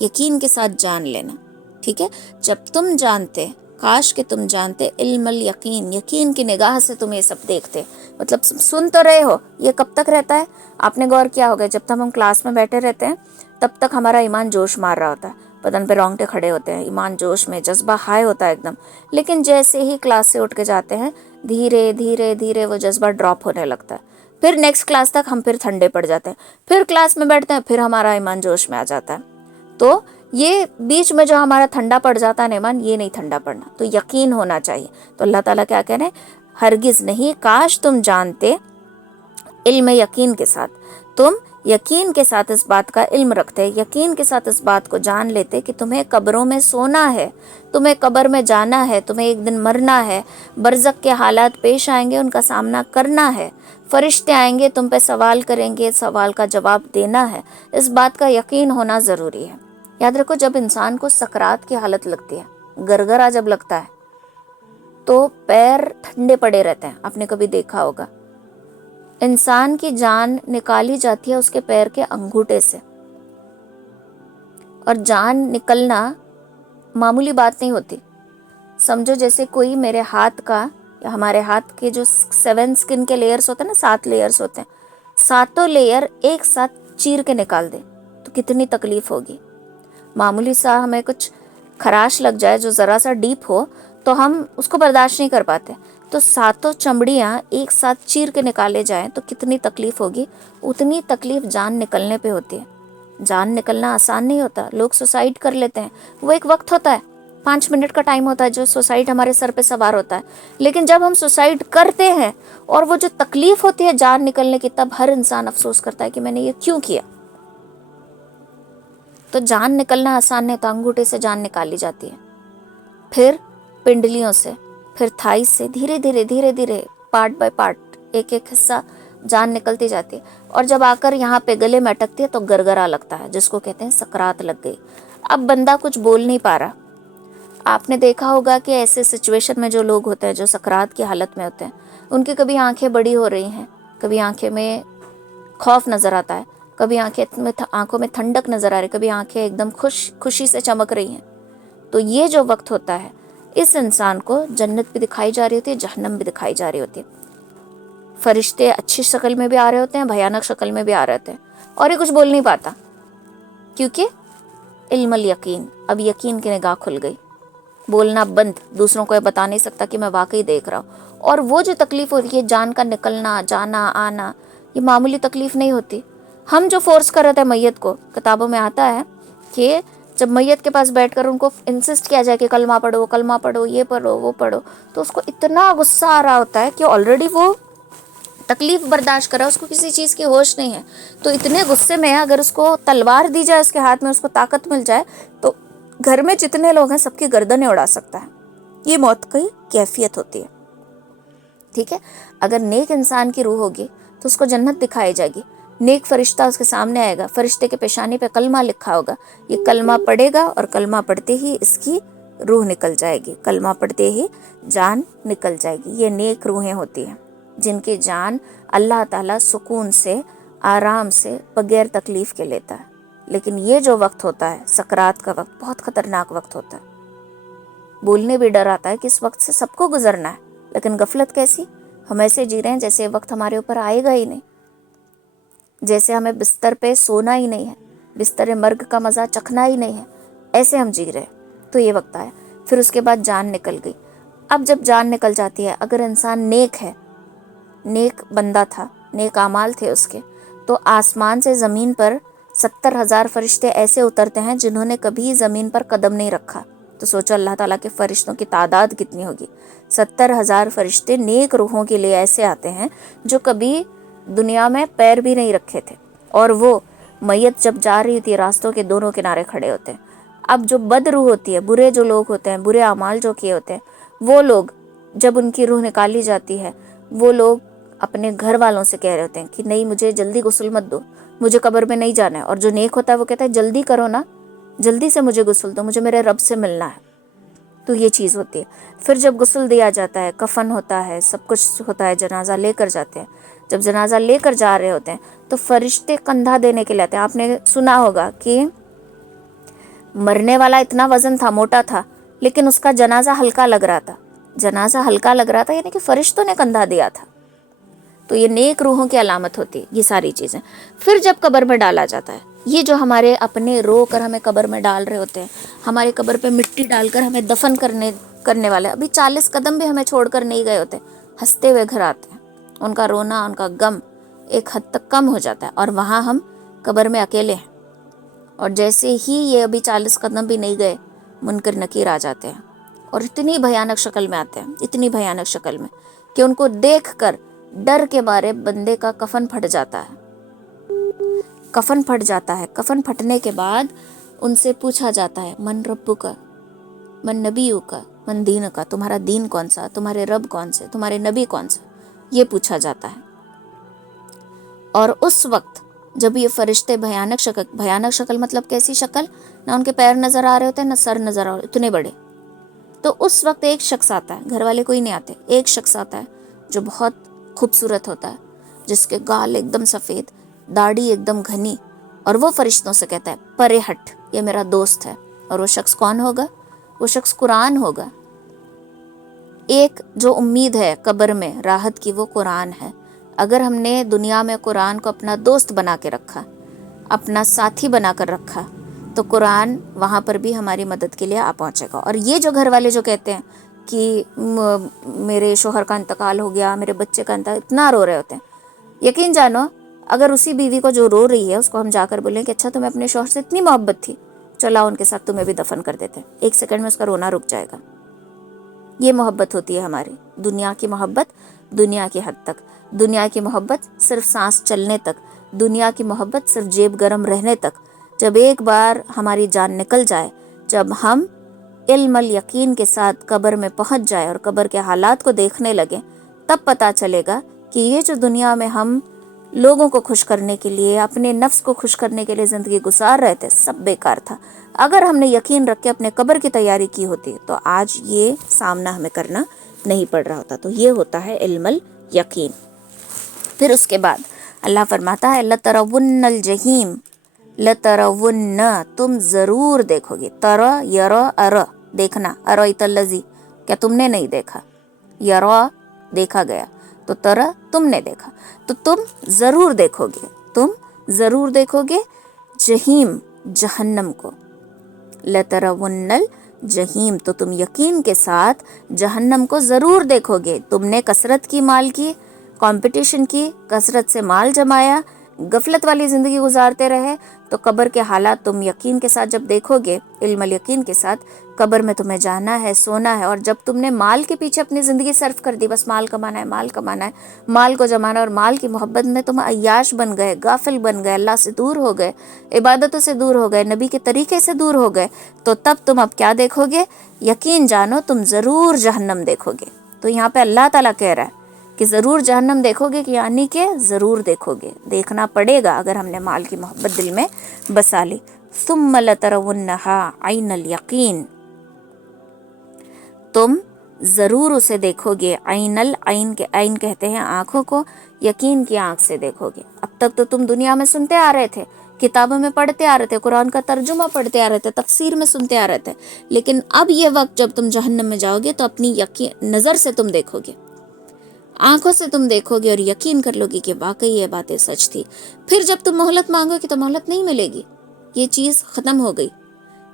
یقین کے ساتھ جان لینا، ٹھیک ہے، جب تم جانتے، کاش کہ تم جانتے، علم الیقین، یقین کی نگاہ سے تم یہ سب دیکھتے، مطلب سن تو رہے ہو، یہ کب تک رہتا ہے؟ آپ نے غور کیا ہوگا، جب تک ہم کلاس میں بیٹھے رہتے ہیں تب تک ہمارا ایمان جوش مار رہا ہوتا ہے، بدن پہ رونگٹے کھڑے ہوتے ہیں، ایمان جوش میں، جذبہ ہائی ہوتا ہے ایک دم، لیکن جیسے ہی کلاس سے اٹھ کے جاتے ہیں، دھیرے دھیرے دھیرے وہ جذبہ ڈراپ ہونے لگتا ہے، پھر نیکسٹ کلاس تک ہم پھر ٹھنڈے پڑ جاتے ہیں، پھر کلاس میں بیٹھتے ہیں، پھر ہمارا ایمان جوش میں آ جاتا ہے۔ تو یہ بیچ میں جو ہمارا ٹھنڈا پڑ جاتا ہے نا ایمان، یہ نہیں ٹھنڈا پڑنا، تو یقین ہونا چاہیے۔ تو اللہ تعالیٰ کیا کہہ رہے ہیں؟ ہرگز نہیں، کاش تم جانتے، علم یقین کے ساتھ، تم یقین کے ساتھ اس بات کا علم رکھتے، یقین کے ساتھ اس بات کو جان لیتے کہ تمہیں قبروں میں سونا ہے، تمہیں قبر میں جانا ہے، تمہیں ایک دن مرنا ہے، برزخ کے حالات پیش آئیں گے، ان کا سامنا کرنا ہے، فرشتے آئیں گے، تم پہ سوال کریں گے، سوال کا جواب دینا ہے، اس بات کا یقین ہونا ضروری ہے۔ یاد رکھو، جب انسان کو سکرات کی حالت لگتی ہے، گرگرا جب لگتا ہے تو پیر ٹھنڈے پڑے رہتے ہیں، آپ نے کبھی دیکھا ہوگا، انسان کی جان نکالی جاتی ہے اس کے پیر کے انگوٹھے سے، اور جان نکلنا معمولی بات نہیں ہوتی، سمجھو جیسے کوئی میرے ہاتھ کا یا ہمارے ہاتھ کے جو 7 سکن کے لیئرز ہوتے ہیں نا، 7 لیئرز ہوتے ہیں، 7 لیئر ایک ساتھ چیر کے نکال دے تو کتنی تکلیف ہوگی۔ معمولی سا ہمیں کچھ خراش لگ جائے جو ذرا سا ڈیپ ہو تو ہم اس کو برداشت نہیں کر پاتے، تو 7 چمڑیاں ایک ساتھ چیر کے نکالے جائیں تو کتنی تکلیف ہوگی، اتنی تکلیف جان نکلنے پہ ہوتی ہے۔ جان نکلنا آسان نہیں ہوتا، لوگ سوسائڈ کر لیتے ہیں، وہ ایک وقت ہوتا ہے، 5 منٹ کا ٹائم ہوتا ہے جو سوسائڈ ہمارے سر پہ سوار ہوتا ہے، لیکن جب ہم سوسائڈ کرتے ہیں اور وہ جو تکلیف ہوتی ہے جان نکلنے کی، تب ہر انسان افسوس کرتا ہے کہ میں نے یہ کیوں کیا۔ تو جان نکلنا آسان نہیں، تو انگوٹھے سے جان نکالی جاتی ہے، پھر پنڈلیوں سے، پھر تھائز سے، دھیرے دھیرے دھیرے دھیرے پارٹ بائی پارٹ ایک ایک حصہ جان نکلتی جاتی ہے، اور جب آ کر یہاں پہ گلے میں اٹکتی ہے تو گرگرا لگتا ہے، جس کو کہتے ہیں سکرات لگ گئی۔ اب بندہ کچھ بول نہیں پا رہا۔ آپ نے دیکھا ہوگا کہ ایسے سچویشن میں جو لوگ ہوتے ہیں، جو سکرات کی حالت میں ہوتے ہیں، ان کی کبھی آنکھیں بڑی ہو رہی ہیں، کبھی آنکھیں میں خوف نظر آتا ہے، کبھی آنکھوں میں ٹھنڈک نظر آ رہی ہے، کبھی آنکھیں ایک دم خوشی سے چمک رہی ہیں۔ تو یہ جو وقت ہوتا ہے، اس انسان کو جنت بھی دکھائی جا رہی ہوتی ہے، جہنم بھی دکھائی جا رہی ہوتی ہے، فرشتے اچھی شکل میں بھی آ رہے ہوتے ہیں، بھیانک شکل میں بھی آ رہے ہوتے ہیں، اور یہ کچھ بول نہیں پاتا، کیونکہ علم الیقین، اب یقین کی نگاہ کھل گئی، بولنا بند، دوسروں کو یہ بتا نہیں سکتا کہ میں واقعی دیکھ رہا ہوں. اور وہ جو تکلیف ہوتی ہے جان کا نکلنا، جانا آنا، یہ معمولی تکلیف نہیں ہوتی. ہم جو فورس کر رہے تھے میت کو، کتابوں میں آتا ہے کہ جب میت کے پاس بیٹھ کر ان کو انسسٹ کیا جائے کہ کلمہ پڑھو، کلمہ پڑھو، یہ پڑھو، وہ پڑھو، تو اس کو اتنا غصہ آ رہا ہوتا ہے کہ آلریڈی وہ تکلیف برداشت کر رہا ہے، اس کو کسی چیز کی ہوش نہیں ہے. تو اتنے غصے میں اگر اس کو تلوار دی جائے، اس کے ہاتھ میں اس کو طاقت مل جائے، تو گھر میں جتنے لوگ ہیں سب کی گردنیں اڑا سکتا ہے. یہ موت کی کیفیت ہوتی ہے. ٹھیک ہے. اگر نیک انسان کی روح ہوگی تو اس کو جنت دکھائی جائے گی. نیک فرشتہ اس کے سامنے آئے گا، فرشتے کے پیشانی پہ کلمہ لکھا ہوگا، یہ کلمہ پڑھے گا اور کلمہ پڑھتے ہی اس کی روح نکل جائے گی، کلمہ پڑھتے ہی جان نکل جائے گی. یہ نیک روحیں ہوتی ہیں جن کی جان اللہ تعالیٰ سکون سے، آرام سے، بغیر تکلیف کے لیتا ہے. لیکن یہ جو وقت ہوتا ہے سکرات کا وقت، بہت خطرناک وقت ہوتا ہے. بولنے بھی ڈر آتا ہے کہ اس وقت سے سب کو گزرنا ہے، لیکن غفلت کیسی، ہم ایسے جی رہے ہیں جیسے وقت ہمارے اوپر آئے گا ہی نہیں، جیسے ہمیں بستر پہ سونا ہی نہیں ہے، بستر مرگ کا مزہ چکھنا ہی نہیں ہے، ایسے ہم جی رہے ہیں. تو یہ وقت آیا. پھر اس کے بعد جان نکل گئی. اب جب جان نکل جاتی ہے، اگر انسان نیک ہے، نیک بندہ تھا، نیک اعمال تھے اس کے، تو آسمان سے زمین پر 70,000 فرشتے ایسے اترتے ہیں جنہوں نے کبھی زمین پر قدم نہیں رکھا. تو سوچو اللہ تعالیٰ کے فرشتوں کی تعداد کتنی ہوگی. 70,000 فرشتے نیک روحوں کے لیے ایسے آتے ہیں جو کبھی دنیا میں پیر بھی نہیں رکھے تھے، اور وہ میت جب جا رہی تھی راستوں کے دونوں کنارے کھڑے ہوتے ہیں. اب جو بد روح ہوتی ہے، برے جو لوگ ہوتے ہیں، برے اعمال جو کیے ہوتے ہیں، وہ لوگ جب ان کی روح نکالی جاتی ہے، وہ لوگ اپنے گھر والوں سے کہہ رہے ہوتے ہیں کہ نہیں مجھے جلدی غسل مت دو، مجھے قبر میں نہیں جانا ہے. اور جو نیک ہوتا ہے وہ کہتا ہے جلدی کرو نا، جلدی سے مجھے غسل دو، مجھے میرے رب سے ملنا ہے. تو یہ چیز ہوتی ہے. پھر جب غسل دیا جاتا ہے، کفن ہوتا ہے، سب کچھ ہوتا ہے، جنازہ لے کر جاتے ہیں. جب جنازہ لے کر جا رہے ہوتے ہیں تو فرشتے کندھا دینے کے لیے آتے ہیں. آپ نے سنا ہوگا کہ مرنے والا اتنا وزن تھا، موٹا تھا، لیکن اس کا جنازہ ہلکا لگ رہا تھا. جنازہ ہلکا لگ رہا تھا یعنی کہ فرشتوں نے کندھا دیا تھا. تو یہ نیک روحوں کی علامت ہوتی ہے یہ ساری چیزیں. پھر جب قبر میں ڈالا جاتا ہے، یہ جو ہمارے اپنے رو کر ہمیں قبر میں ڈال رہے ہوتے ہیں، ہمارے قبر پہ مٹی ڈال کر ہمیں دفن کرنے والے ابھی 40 قدم بھی ہمیں چھوڑ کر نہیں گئے ہوتے، ہنستے ہوئے گھر آتے ہیں. ان کا رونا، ان کا غم ایک حد تک کم ہو جاتا ہے، اور وہاں ہم قبر میں اکیلے ہیں. اور جیسے ہی یہ ابھی 40 قدم بھی نہیں گئے، منکر نکیر آ جاتے ہیں، اور اتنی بھیانک شکل میں آتے ہیں، اتنی بھیانک شکل میں کہ ان کو دیکھ کر ڈر کے مارے بندے کا کفن پھٹ جاتا ہے. کفن پھٹ جاتا ہے. کفن پھٹنے کے بعد ان سے پوچھا جاتا ہے من ربو کا، من نبیو کا، من دین کا، تمہارا دین کون سا، تمہارے رب کون سے، تمہارے نبی کون سے، یہ پوچھا جاتا ہے. اور اس وقت جب یہ فرشتے بھیانک شکل مطلب کیسی شکل، نہ ان کے پیر نظر آ رہے ہوتے ہیں، نہ سر نظر آ رہے، اتنے بڑے. تو اس وقت ایک شخص آتا ہے، گھر والے کوئی نہیں آتے، ایک شخص آتا ہے جو بہت خوبصورت ہوتا ہے، جس کے گال ایک دم سفید، داڑھی ایک دم گھنی، اور وہ فرشتوں سے کہتا ہے پرے ہٹ، یہ میرا دوست ہے. اور وہ شخص کون ہوگا؟ وہ شخص قرآن ہوگا. ایک جو امید ہے قبر میں راحت کی، وہ قرآن ہے. اگر ہم نے دنیا میں قرآن کو اپنا دوست بنا کے رکھا، اپنا ساتھی بنا کر رکھا، تو قرآن وہاں پر بھی ہماری مدد کے لیے آ پہنچے گا. اور یہ جو گھر والے جو کہتے ہیں کہ میرے شوہر کا انتقال ہو گیا، میرے بچے کا انتقال، اتنا رو رہے ہوتے ہیں، یقین جانو اگر اسی بیوی کو جو رو رہی ہے اس کو ہم جا کر بولیں کہ اچھا تمہیں اپنے شوہر سے اتنی محبت تھی، چلاؤ ان کے ساتھ تمہیں بھی دفن کر دیتے ہیں، 1 سیکنڈ میں اس کا رونا رک جائے گا. یہ محبت ہوتی ہے ہماری. دنیا کی محبت دنیا کی حد تک، دنیا کی محبت صرف سانس چلنے تک، دنیا کی محبت صرف جیب گرم رہنے تک. جب ایک بار ہماری جان نکل جائے، جب ہم علم الیقین کے ساتھ قبر میں پہنچ جائے اور قبر کے حالات کو دیکھنے لگیں، تب پتہ چلے گا کہ یہ جو دنیا میں ہم لوگوں کو خوش کرنے کے لیے، اپنے نفس کو خوش کرنے کے لیے زندگی گزار رہے تھے، سب بیکار تھا. اگر ہم نے یقین رکھ کے اپنے قبر کی تیاری کی ہوتی تو آج یہ سامنا ہمیں کرنا نہیں پڑ رہا ہوتا. تو یہ ہوتا ہے علم الیقین. پھر اس کے بعد اللہ فرماتا ہے لَتَرَوُنَّ الْجَحِيمَ، لَتَرَوُنَّ، تم ضرور دیکھو گے. ترا یرا ار، دیکھنا، ارایت الذی، کیا تم نے نہیں دیکھا، یرا دیکھا گیا، تو ترا تم نے دیکھا، تو تم ضرور دیکھو گے، تم ضرور دیکھو گے جہیم، جہنم کو. لَتَرَوُنَّ جہیم تو تم یقین کے ساتھ جہنم کو ضرور دیکھو گے. تم نے کثرت کی مال کی، کمپٹیشن کی، کثرت سے مال جمایا، غفلت والی زندگی گزارتے رہے، تو قبر کے حالات تم یقین کے ساتھ جب دیکھو گے، علم الیقین کے ساتھ، قبر میں تمہیں جانا ہے، سونا ہے، اور جب تم نے مال کے پیچھے اپنی زندگی صرف کر دی، بس مال کمانا ہے، مال کمانا ہے، مال کو جمانا، اور مال کی محبت میں تم عیاش بن گئے، غافل بن گئے، اللہ سے دور ہو گئے، عبادتوں سے دور ہو گئے، نبی کے طریقے سے دور ہو گئے، تو تب تم اب کیا دیکھو گے؟ یقین جانو تم ضرور جہنم دیکھو گے. تو یہاں پہ اللہ تعالیٰ کہہ رہا ہے کہ ضرور جہنم دیکھو گے، کہ یعنی کہ ضرور دیکھو گے، دیکھنا پڑے گا اگر ہم نے مال کی محبت دل میں بسا لی. ثم لترونها عین الیقین، تم ضرور اسے دیکھو گے. عین کہتے ہیں آنکھوں کو، یقین کی آنکھ سے دیکھو گے. اب تک تو تم دنیا میں سنتے آ رہے تھے، کتابوں میں پڑھتے آ رہے تھے، قرآن کا ترجمہ پڑھتے آ رہے تھے، تفسیر میں سنتے آ رہے تھے، لیکن اب یہ وقت جب تم جہنم میں جاؤ گے تو اپنی نظر سے تم دیکھو گے، آنکھوں سے تم دیکھو گے، اور یقین کر لو گے کہ واقعی یہ باتیں سچ تھی. پھر جب تم مہلت مانگو گے تو مہلت نہیں ملے گی، یہ چیز ختم ہو گئی.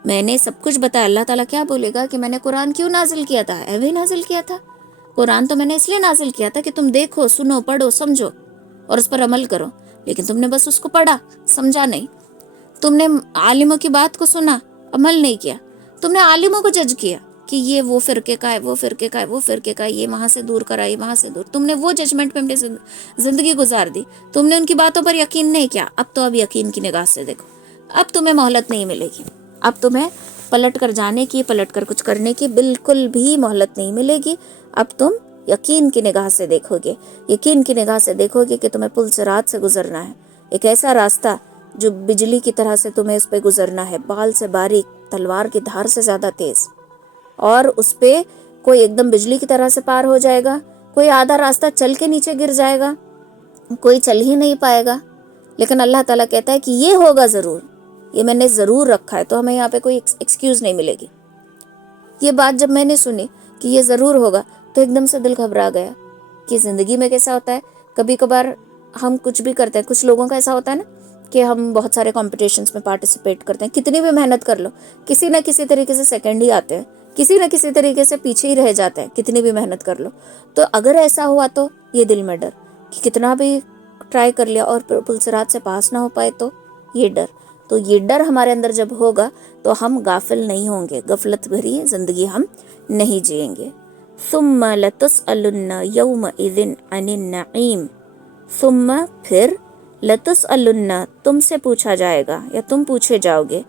میں نے سب کچھ بتایا. اللہ تعالیٰ کیا بولے گا کہ میں نے قرآن کیوں نازل کیا تھا؟ ایوے نازل کیا تھا. قرآن تو میں نے اس لیے نازل کیا تھا کہ تم دیکھو، سنو، پڑھو، سمجھو اور اس پر عمل کرو، لیکن تم نے بس اس کو پڑھا، سمجھا نہیں. تم نے عالموں کی بات کو سنا، عمل نہیں کیا. تم نے عالموں کو جج کیا کہ یہ وہ فرقے کا ہے، وہ فرقے کا ہے، وہ فرقے کا ہے، یہ وہاں سے دور کرا، یہ وہاں سے دور. تم نے وہ ججمنٹ پہ اپنی زندگی گزار دی. تم نے ان کی باتوں پر یقین نہیں کیا. اب یقین کی نگاہ سے دیکھو. اب تمہیں مہلت نہیں ملے گی. اب تمہیں پلٹ کر جانے کی، پلٹ کر کچھ کرنے کی بالکل بھی مہلت نہیں ملے گی. اب تم یقین کی نگاہ سے دیکھو گے، یقین کی نگاہ سے دیکھو گے کہ تمہیں پل صراط سے گزرنا ہے. ایک ایسا راستہ جو بجلی کی طرح سے تمہیں اس پہ گزرنا ہے، بال سے باریک، تلوار کی دھار سے زیادہ تیز. اور اس پہ کوئی ایک دم بجلی کی طرح سے پار ہو جائے گا، کوئی آدھا راستہ چل کے نیچے گر جائے گا، کوئی چل ہی نہیں پائے گا. لیکن اللہ تعالیٰ کہتا ہے کہ یہ ہوگا ضرور، یہ میں نے ضرور رکھا ہے. تو ہمیں یہاں پہ کوئی ایکسکیوز نہیں ملے گی. یہ بات جب میں نے سنی کہ یہ ضرور ہوگا تو ایک دم سے دل گھبرا گیا کہ زندگی میں کیسا ہوتا ہے. کبھی کبھار ہم کچھ بھی کرتے ہیں، کچھ لوگوں کا ایسا ہوتا ہے نا کہ ہم بہت سارے کمپٹیشنز میں پارٹیسپیٹ کرتے ہیں، کتنی بھی محنت کر لو کسی نہ کسی طریقے سے سیکنڈ ہی آتے ہیں، کسی نہ کسی طریقے سے پیچھے ہی رہ جاتے ہیں، کتنی بھی محنت کر لو. تو اگر ایسا ہوا تو یہ دل میں ڈر کہ کتنا بھی ٹرائی کر لیا اور پل صراط سے پاس نہ ہو پائے تو یہ ڈر. تو یہ ڈر ہمارے اندر جب ہوگا تو ہم غافل نہیں ہوں گے، غفلت بھری زندگی ہم نہیں جئیں گے. ثم لتسألن یومئذ عن النعیم، ثم پھر لتسألن تم سے پوچھا جائے گا یا تم پوچھے جاؤ گے،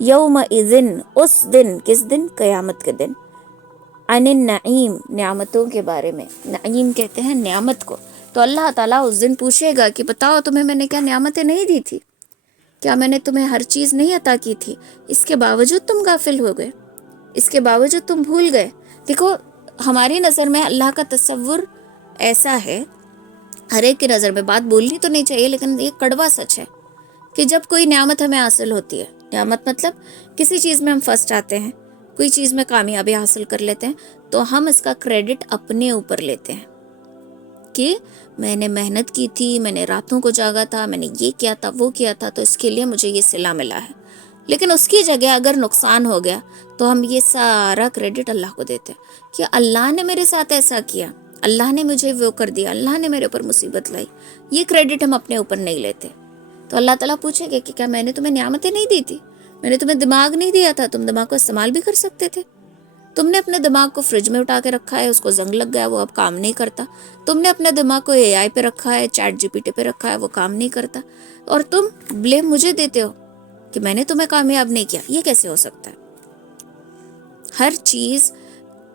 یومئذ اس دن، کس دن؟ قیامت کے دن، عن النعیم نعمتوں کے بارے میں. نعیم کہتے ہیں نعمت کو. تو اللہ تعالیٰ اس دن پوچھے گا کہ بتاؤ تمہیں میں نے کیا نعمتیں نہیں دی تھی؟ کیا میں نے تمہیں ہر چیز نہیں عطا کی تھی؟ اس کے باوجود تم غافل ہو گئے، اس کے باوجود تم بھول گئے. دیکھو ہماری نظر میں اللہ کا تصور ایسا ہے، ہر ایک کی نظر میں بات بولنی تو نہیں چاہیے لیکن یہ کڑوا سچ ہے کہ جب کوئی نعمت ہمیں حاصل ہوتی ہے، نعمت مطلب کسی چیز میں ہم فرسٹ آتے ہیں، کوئی چیز میں کامیابی حاصل کر لیتے ہیں، تو ہم اس کا کریڈٹ اپنے اوپر لیتے ہیں کہ میں نے محنت کی تھی، میں نے راتوں کو جاگا تھا، میں نے یہ کیا تھا، وہ کیا تھا، تو اس کے لیے مجھے یہ صلہ ملا ہے. لیکن اس کی جگہ اگر نقصان ہو گیا تو ہم یہ سارا کریڈٹ اللہ کو دیتے ہیں کہ اللہ نے میرے ساتھ ایسا کیا، اللہ نے مجھے وہ کر دیا، اللہ نے میرے اوپر مصیبت لائی. یہ کریڈٹ ہم اپنے اوپر نہیں لیتے. تو اللہ تعالیٰ پوچھے گا کہ کیا میں نے تمہیں نعمتیں نہیں دی تھی؟ میں نے تمہیں دماغ نہیں دیا تھا؟ تم دماغ کو استعمال بھی کر سکتے تھے. تم نے اپنے دماغ کو فریج میں اٹھا کے رکھا ہے، اس کو زنگ لگ گیا، وہ اب کام نہیں کرتا. تم نے اپنے دماغ کو اے آئی پہ رکھا ہے، چیٹ جی پی ٹی پہ رکھا ہے، وہ کام نہیں کرتا، اور تم بلیم مجھے دیتے ہو کہ میں نے تمہیں کامیاب نہیں کیا. یہ کیسے ہو سکتا ہے؟ ہر چیز،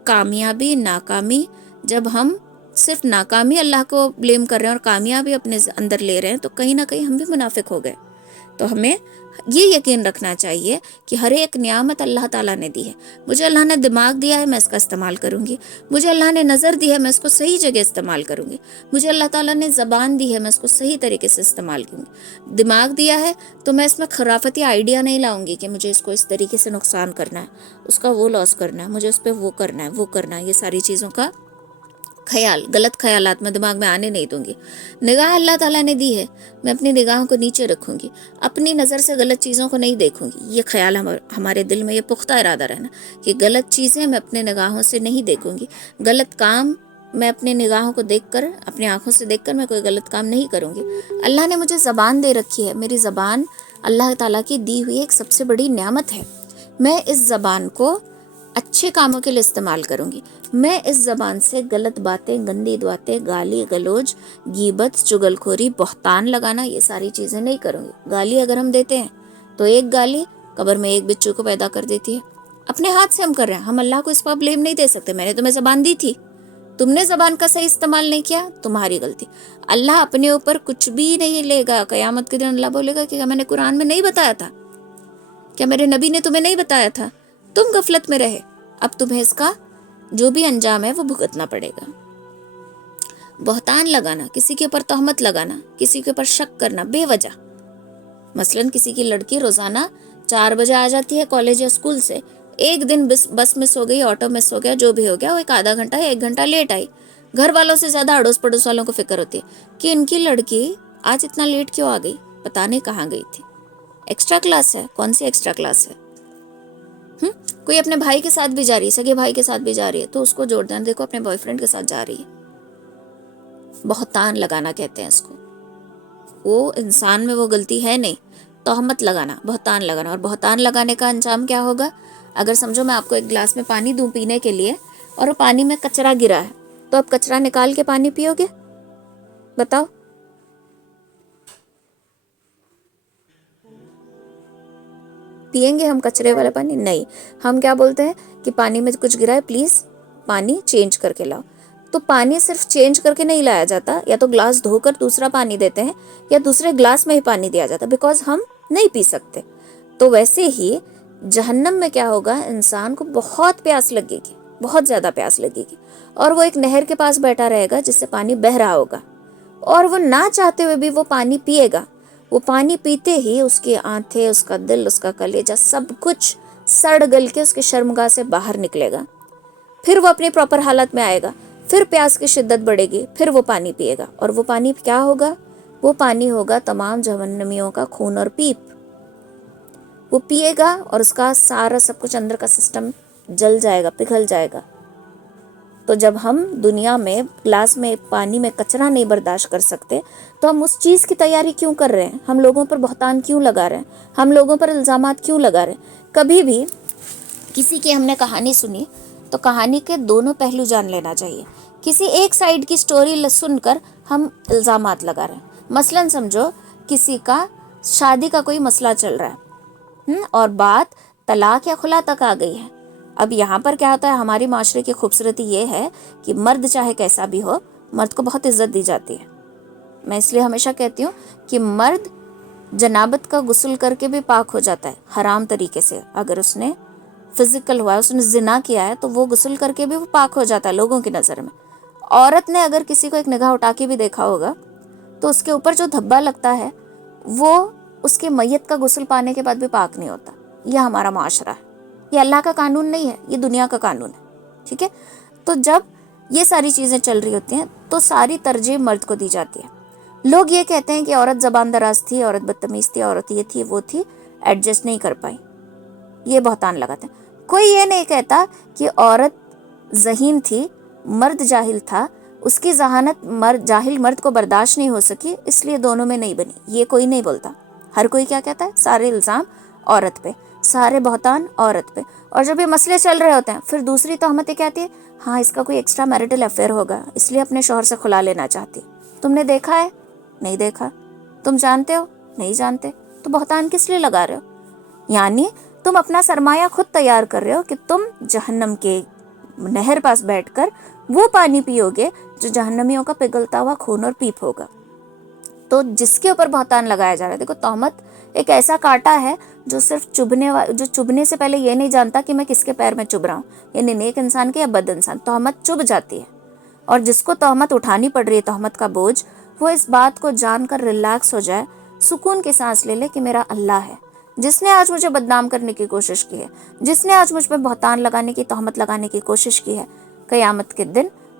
کامیابی، ناکامی، جب ہم صرف ناکامی اللہ کو بلیم کر رہے ہیں اور کامیابی اپنے اندر لے رہے ہیں تو کہیں نہ کہیں ہم بھی منافق ہو گئے. تو ہمیں یہ یقین رکھنا چاہیے کہ ہر ایک نعمت اللہ تعالیٰ نے دی ہے. مجھے اللہ نے دماغ دیا ہے، میں اس کا استعمال کروں گی. مجھے اللہ نے نظر دی ہے، میں اس کو صحیح جگہ استعمال کروں گی. مجھے اللہ تعالیٰ نے زبان دی ہے، میں اس کو صحیح طریقے سے استعمال کروں گی. دماغ دیا ہے تو میں اس میں خرافتی آئیڈیا نہیں لاؤں گی کہ مجھے اس کو اس طریقے سے نقصان کرنا ہے، اس کا وہ لاس کرنا ہے، مجھے اس پہ وہ کرنا ہے، وہ کرنا ہے. یہ ساری چیزوں کا خیال، غلط خیالات میں دماغ میں آنے نہیں دوں گی. نگاہ اللہ تعالیٰ نے دی ہے، میں اپنی نگاہوں کو نیچے رکھوں گی، اپنی نظر سے غلط چیزوں کو نہیں دیکھوں گی. یہ خیال ہمارے دل میں یہ پختہ ارادہ رہنا کہ غلط چیزیں میں اپنے نگاہوں سے نہیں دیکھوں گی، غلط کام میں اپنی نگاہوں کو دیکھ کر، اپنی آنکھوں سے دیکھ کر میں کوئی غلط کام نہیں کروں گی. اللہ نے مجھے زبان دے رکھی ہے، میری زبان اللہ تعالیٰ کی دی ہوئی ایک سب سے بڑی نعمت ہے. میں اس زبان کو اچھے کاموں کے لیے استعمال کروں گی. میں اس زبان سے غلط باتیں، گندی باتیں، گالی گلوچ، غیبت، چغلخوری، بہتان لگانا، یہ ساری چیزیں نہیں کروں گی. گالی اگر ہم دیتے ہیں تو ایک گالی قبر میں ایک بچوں کو پیدا کر دیتی ہے. اپنے ہاتھ سے ہم کر رہے ہیں، ہم اللہ کو اس پر بلیم نہیں دے سکتے. میں نے تمہیں زبان دی تھی، تم نے زبان کا صحیح استعمال نہیں کیا، تمہاری غلطی. اللہ اپنے اوپر کچھ بھی نہیں لے گا. قیامت کے دن اللہ بولے گا کہ میں نے قرآن میں نہیں بتایا تھا، کیا میرے نبی نے تمہیں نہیں بتایا تھا؟ تم غفلت میں رہے، اب تمہیں اس کا جو بھی انجام ہے وہ بھگتنا پڑے گا. بہتان لگانا، کسی کے اوپر تہمت لگانا، کسی کے اوپر شک کرنا بے وجہ. مثلاً کسی کی لڑکی روزانہ 4 بجے آ جاتی ہے کالج یا اسکول سے، ایک دن بس مس ہو گئی، آٹو مس ہو گیا، جو بھی ہو گیا، وہ ایک آدھا گھنٹہ یا 1 گھنٹہ لیٹ آئی. گھر والوں سے زیادہ اڑوس پڑوس والوں کو فکر ہوتی ہے کہ ان کی لڑکی آج اتنا لیٹ کیوں آ گئی، پتہ نہیں کہاں گئی تھی. ایکسٹرا کلاس ہے، کون سی ایکسٹرا کلاس ہے؟ کوئی اپنے بھائی کے ساتھ بھی جا رہی ہے، سگے بھائی کے ساتھ بھی جا رہی ہے، تو اس کو جوڑ دینا، دیکھو اپنے بوائے فرینڈ کے ساتھ جا رہی ہے. بہتان لگانا کہتے ہیں اس کو. وہ انسان میں وہ غلطی ہے نہیں، تہمت لگانا، بہتان لگانا. اور بہتان لگانے کا انجام کیا ہوگا؟ اگر سمجھو میں آپ کو ایک گلاس میں پانی دوں پینے کے لیے، اور وہ پانی میں کچرا گرا ہے، تو اب کچرا نکال کے پانی پیو گے؟ بتاؤ. پئیں گے ہم کچرے والا پانی؟ نہیں. ہم کیا بولتے ہیں کہ پانی میں کچھ گرا ہے، پلیز پانی چینج کر کے لاؤ. تو پانی صرف چینج کر کے نہیں لایا جاتا، یا تو گلاس دھو کر دوسرا پانی دیتے ہیں، یا دوسرے گلاس میں ہی پانی دیا جاتا، بیکاز ہم نہیں پی سکتے. تو ویسے ہی جہنم میں کیا ہوگا، انسان کو بہت پیاس لگے گی، بہت زیادہ پیاس لگے گی، اور وہ ایک نہر کے پاس بیٹھا رہے گا جس سے پانی بہہ رہا ہوگا، اور وہ نہ چاہتے ہوئے بھی وہ پانی پیے گا. وہ پانی پیتے ہی اس کی آنتیں، اس کا دل، اس کا کلیجہ، سب کچھ سڑ گل کے اس کے شرمگاہ سے باہر نکلے گا. پھر وہ اپنی پراپر حالت میں آئے گا، پھر پیاس کی شدت بڑھے گی، پھر وہ پانی پیے گا. اور وہ پانی کیا ہوگا؟ وہ پانی ہوگا تمام جہنمیوں کا خون اور پیپ. وہ پیے گا اور اس کا سارا سب کچھ اندر کا سسٹم جل جائے گا، پگھل جائے گا. تو جب ہم دنیا میں گلاس میں پانی میں کچرا نہیں برداشت کر سکتے، تو ہم اس چیز کی تیاری کیوں کر رہے ہیں؟ ہم لوگوں پر بہتان کیوں لگا رہے ہیں؟ ہم لوگوں پر الزامات کیوں لگا رہے ہیں؟ کبھی بھی کسی کی ہم نے کہانی سنی تو کہانی کے دونوں پہلو جان لینا چاہیے. کسی ایک سائیڈ کی سٹوری سن کر ہم الزامات لگا رہے ہیں. مثلاً سمجھو کسی کا شادی کا کوئی مسئلہ چل رہا ہے، اور بات طلاق یا خلا تک آ گئی ہے. اب یہاں پر کیا ہوتا ہے، ہماری معاشرے کی خوبصورتی یہ ہے کہ مرد چاہے کیسا بھی ہو، مرد کو بہت عزت دی جاتی ہے. میں اس لیے ہمیشہ کہتی ہوں کہ مرد جنابت کا غسل کر کے بھی پاک ہو جاتا ہے حرام طریقے سے. اگر اس نے فزیکل ہوا ہے، اس نے زنا کیا ہے، تو وہ غسل کر کے بھی وہ پاک ہو جاتا ہے لوگوں کی نظر میں. عورت نے اگر کسی کو ایک نگاہ اٹھا کے بھی دیکھا ہوگا تو اس کے اوپر جو دھبا لگتا ہے وہ اس کے میت کا غسل پانے کے بعد بھی پاک نہیں ہوتا. یہ ہمارا معاشرہ ہے، یہ اللہ کا قانون نہیں ہے، یہ دنیا کا قانون ہے. ٹھیک ہے؟ تو جب یہ ساری چیزیں چل رہی ہوتی ہیں تو ساری ترجیح مرد کو دی جاتی ہے. لوگ یہ کہتے ہیں کہ عورت زبان دراز تھی، عورت بدتمیز تھی، عورت یہ تھی وہ تھی، ایڈجسٹ نہیں کر پائی. یہ بہتان لگاتے ہیں. کوئی یہ نہیں کہتا کہ عورت ذہین تھی، مرد جاہل تھا، اس کی ذہانت جاہل مرد کو برداشت نہیں ہو سکی، اس لیے دونوں میں نہیں بنی. یہ کوئی نہیں بولتا. ہر کوئی کیا کہتا ہے؟ سارے الزام عورت پہ، سارے بہتان عورت پہ. اور جب یہ مسئلے چل رہے ہوتے ہیں پھر دوسری تہمتیں کہتی ہے، ہاں اس کا کوئی ایکسٹرا میرٹل افیئر ہوگا، اس لیے اپنے شوہر سے خلا لینا چاہتی. تم نے دیکھا ہے؟ نہیں دیکھا. تم جانتے ہو؟ نہیں جانتے. تو بہتان کس لیے لگا رہے ہو؟ یعنی تم اپنا سرمایہ خود تیار کر رہے ہو کہ تم جہنم کے نہر پاس بیٹھ کر وہ پانی پیو گے جو جہنمیوں کا پگھلتا ہوا خون اور پیپ ہوگا. تو جس کے اوپر بہتان لگایا جا رہا ہے، دیکھو تہمت ایک ایسا کانٹا ہے جو صرف جو چبھنے سے پہلے یہ نہیں جانتا کہ میں کس کے پیر میں چبھ رہا ہوں، یعنی نیک انسان کے یا بد انسان. تہمت چبھ جاتی ہے، اور جس کو تہمت اٹھانی پڑ رہی ہے، تہمت کا بوجھ، وہ اس بات کو جان کر ریلیکس ہو جائے، سکون کی سانس لے لے کہ میرا اللہ ہے جس نے آج مجھے بدنام کرنے کی کوشش کی ہے، جس نے آج مجھ پہ بہتان لگانے کی، تہمت لگانے کی کوشش کی ہے. قیامت کے دن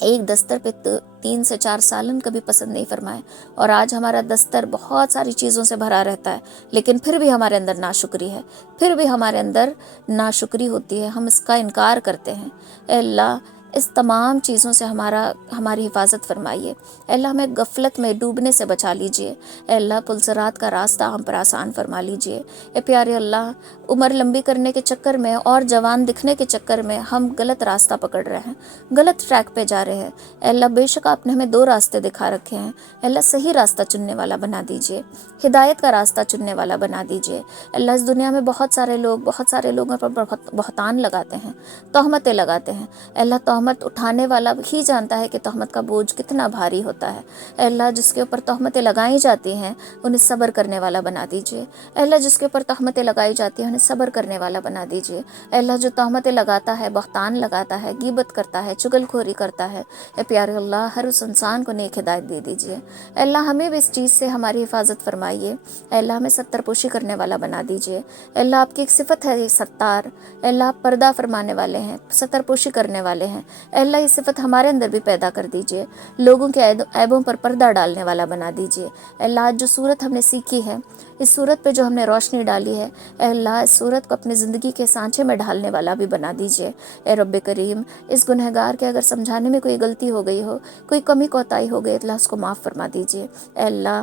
ایک دستر پہ 3 سے 4 سالن کبھی پسند نہیں فرمائے، اور آج ہمارا دستر بہت ساری چیزوں سے بھرا رہتا ہے، لیکن پھر بھی ہمارے اندر ناشکری ہے، پھر بھی ہمارے اندر ناشکری ہوتی ہے، ہم اس کا انکار کرتے ہیں۔ اے اللہ اس تمام چیزوں سے ہماری حفاظت فرمائیے۔ اے اللہ ہمیں غفلت میں ڈوبنے سے بچا لیجئے۔ اے اللہ پلسرات کا راستہ ہم پر آسان فرما لیجئے۔ اے پیارے اللہ، عمر لمبی کرنے کے چکر میں اور جوان دکھنے کے چکر میں ہم غلط راستہ پکڑ رہے ہیں، غلط ٹریک پہ جا رہے ہیں۔ اے اللہ بے شک آپ نے ہمیں 2 راستے دکھا رکھے ہیں، اے اللہ صحیح راستہ چننے والا بنا دیجئے، ہدایت کا راستہ چننے والا بنا دیجئے۔ اے اللہ اس دنیا میں بہت سارے لوگوں پر بہتان لگاتے ہیں، تہمتیں لگاتے ہیں۔ اے اللہ تہمت اٹھانے والا ہی جانتا ہے کہ تہمت کا بوجھ کتنا بھاری ہوتا ہے۔ اے اللہ جس کے اوپر تہمتیں لگائی جاتی ہیں انہیں صبر کرنے والا بنا دیجئے۔ اے اللہ جس کے اوپر تہمتیں لگائی جاتی ہیں انہیں صبر کرنے والا بنا دیجئے۔ اے اللہ جو تہمتیں لگاتا ہے، بہتان لگاتا ہے، غیبت کرتا ہے، چغل خوری کرتا ہے، اے پیارے اللہ ہر اس انسان کو نیک ہدایت دے دیجئے۔ اے اللہ ہمیں بھی اس چیز سے ہماری حفاظت فرمائیے۔ اے اللہ ہمیں ستر پوشی کرنے والا بنا دیجئے۔ اے اللہ آپ کی ایک صفت ہے یہ ستار، اے اللہ آپ پردہ فرمانے والے ہیں، ستر پوشی کرنے والے ہیں۔ اے اللہ یہ صفت ہمارے اندر بھی پیدا کر دیجئے، لوگوں کے عیبوں پر پردہ ڈالنے والا بنا دیجئے۔ اے اللہ آج جو صورت ہم نے سیکھی ہے، اس صورت پہ جو ہم نے روشنی ڈالی ہے، اے اللہ اس صورت کو اپنی زندگی کے سانچے میں ڈھالنے والا بھی بنا دیجئے۔ اے رب کریم اس گنہگار کے اگر سمجھانے میں کوئی غلطی ہو گئی ہو، کوئی کمی کوتاہی ہو گئی، اللہ اس کو معاف فرما دیجئے۔ اے اللہ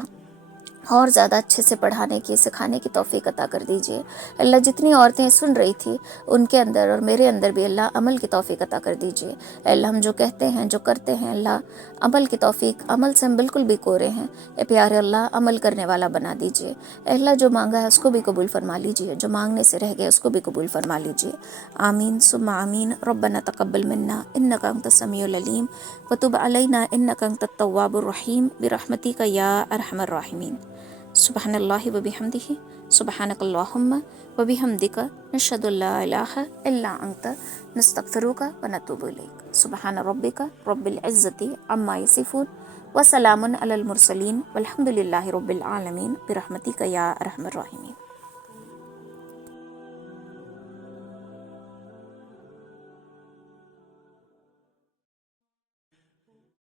اور زیادہ اچھے سے پڑھانے کی، سکھانے کی توفیق عطا کر دیجئے۔ اللہ جتنی عورتیں سن رہی تھی ان کے اندر اور میرے اندر بھی اللہ عمل کی توفیق عطا کر دیجئے۔ اے اللہ ہم جو کہتے ہیں، جو کرتے ہیں، اللہ عمل کی توفیق، عمل سے ہم بالکل بھی کورے ہیں، اے پیارے اللہ عمل کرنے والا بنا دیجئے۔ اے اللہ جو مانگا ہے اس کو بھی قبول فرما لیجئے، جو مانگنے سے رہ گیا اس کو بھی قبول فرما لیجئے۔ آمین ثم آمین۔ ربنا تقبل منا انک انت السمیع العلیم وتب علینا انک انت التواب الرحیم برحمتک یا ارحم الراحمین۔ سبحان اللہ وبحمدہ، سبحانک اللہم وبحمدک، نشہد ان لا الہ الا انت، نستغفرک ونتوب الیک۔ سبحان ربک رب العزۃ عما یصفون وسلام علی المرسلین والحمد للہ رب العالمین برحمتک یا ارحم الراحمین۔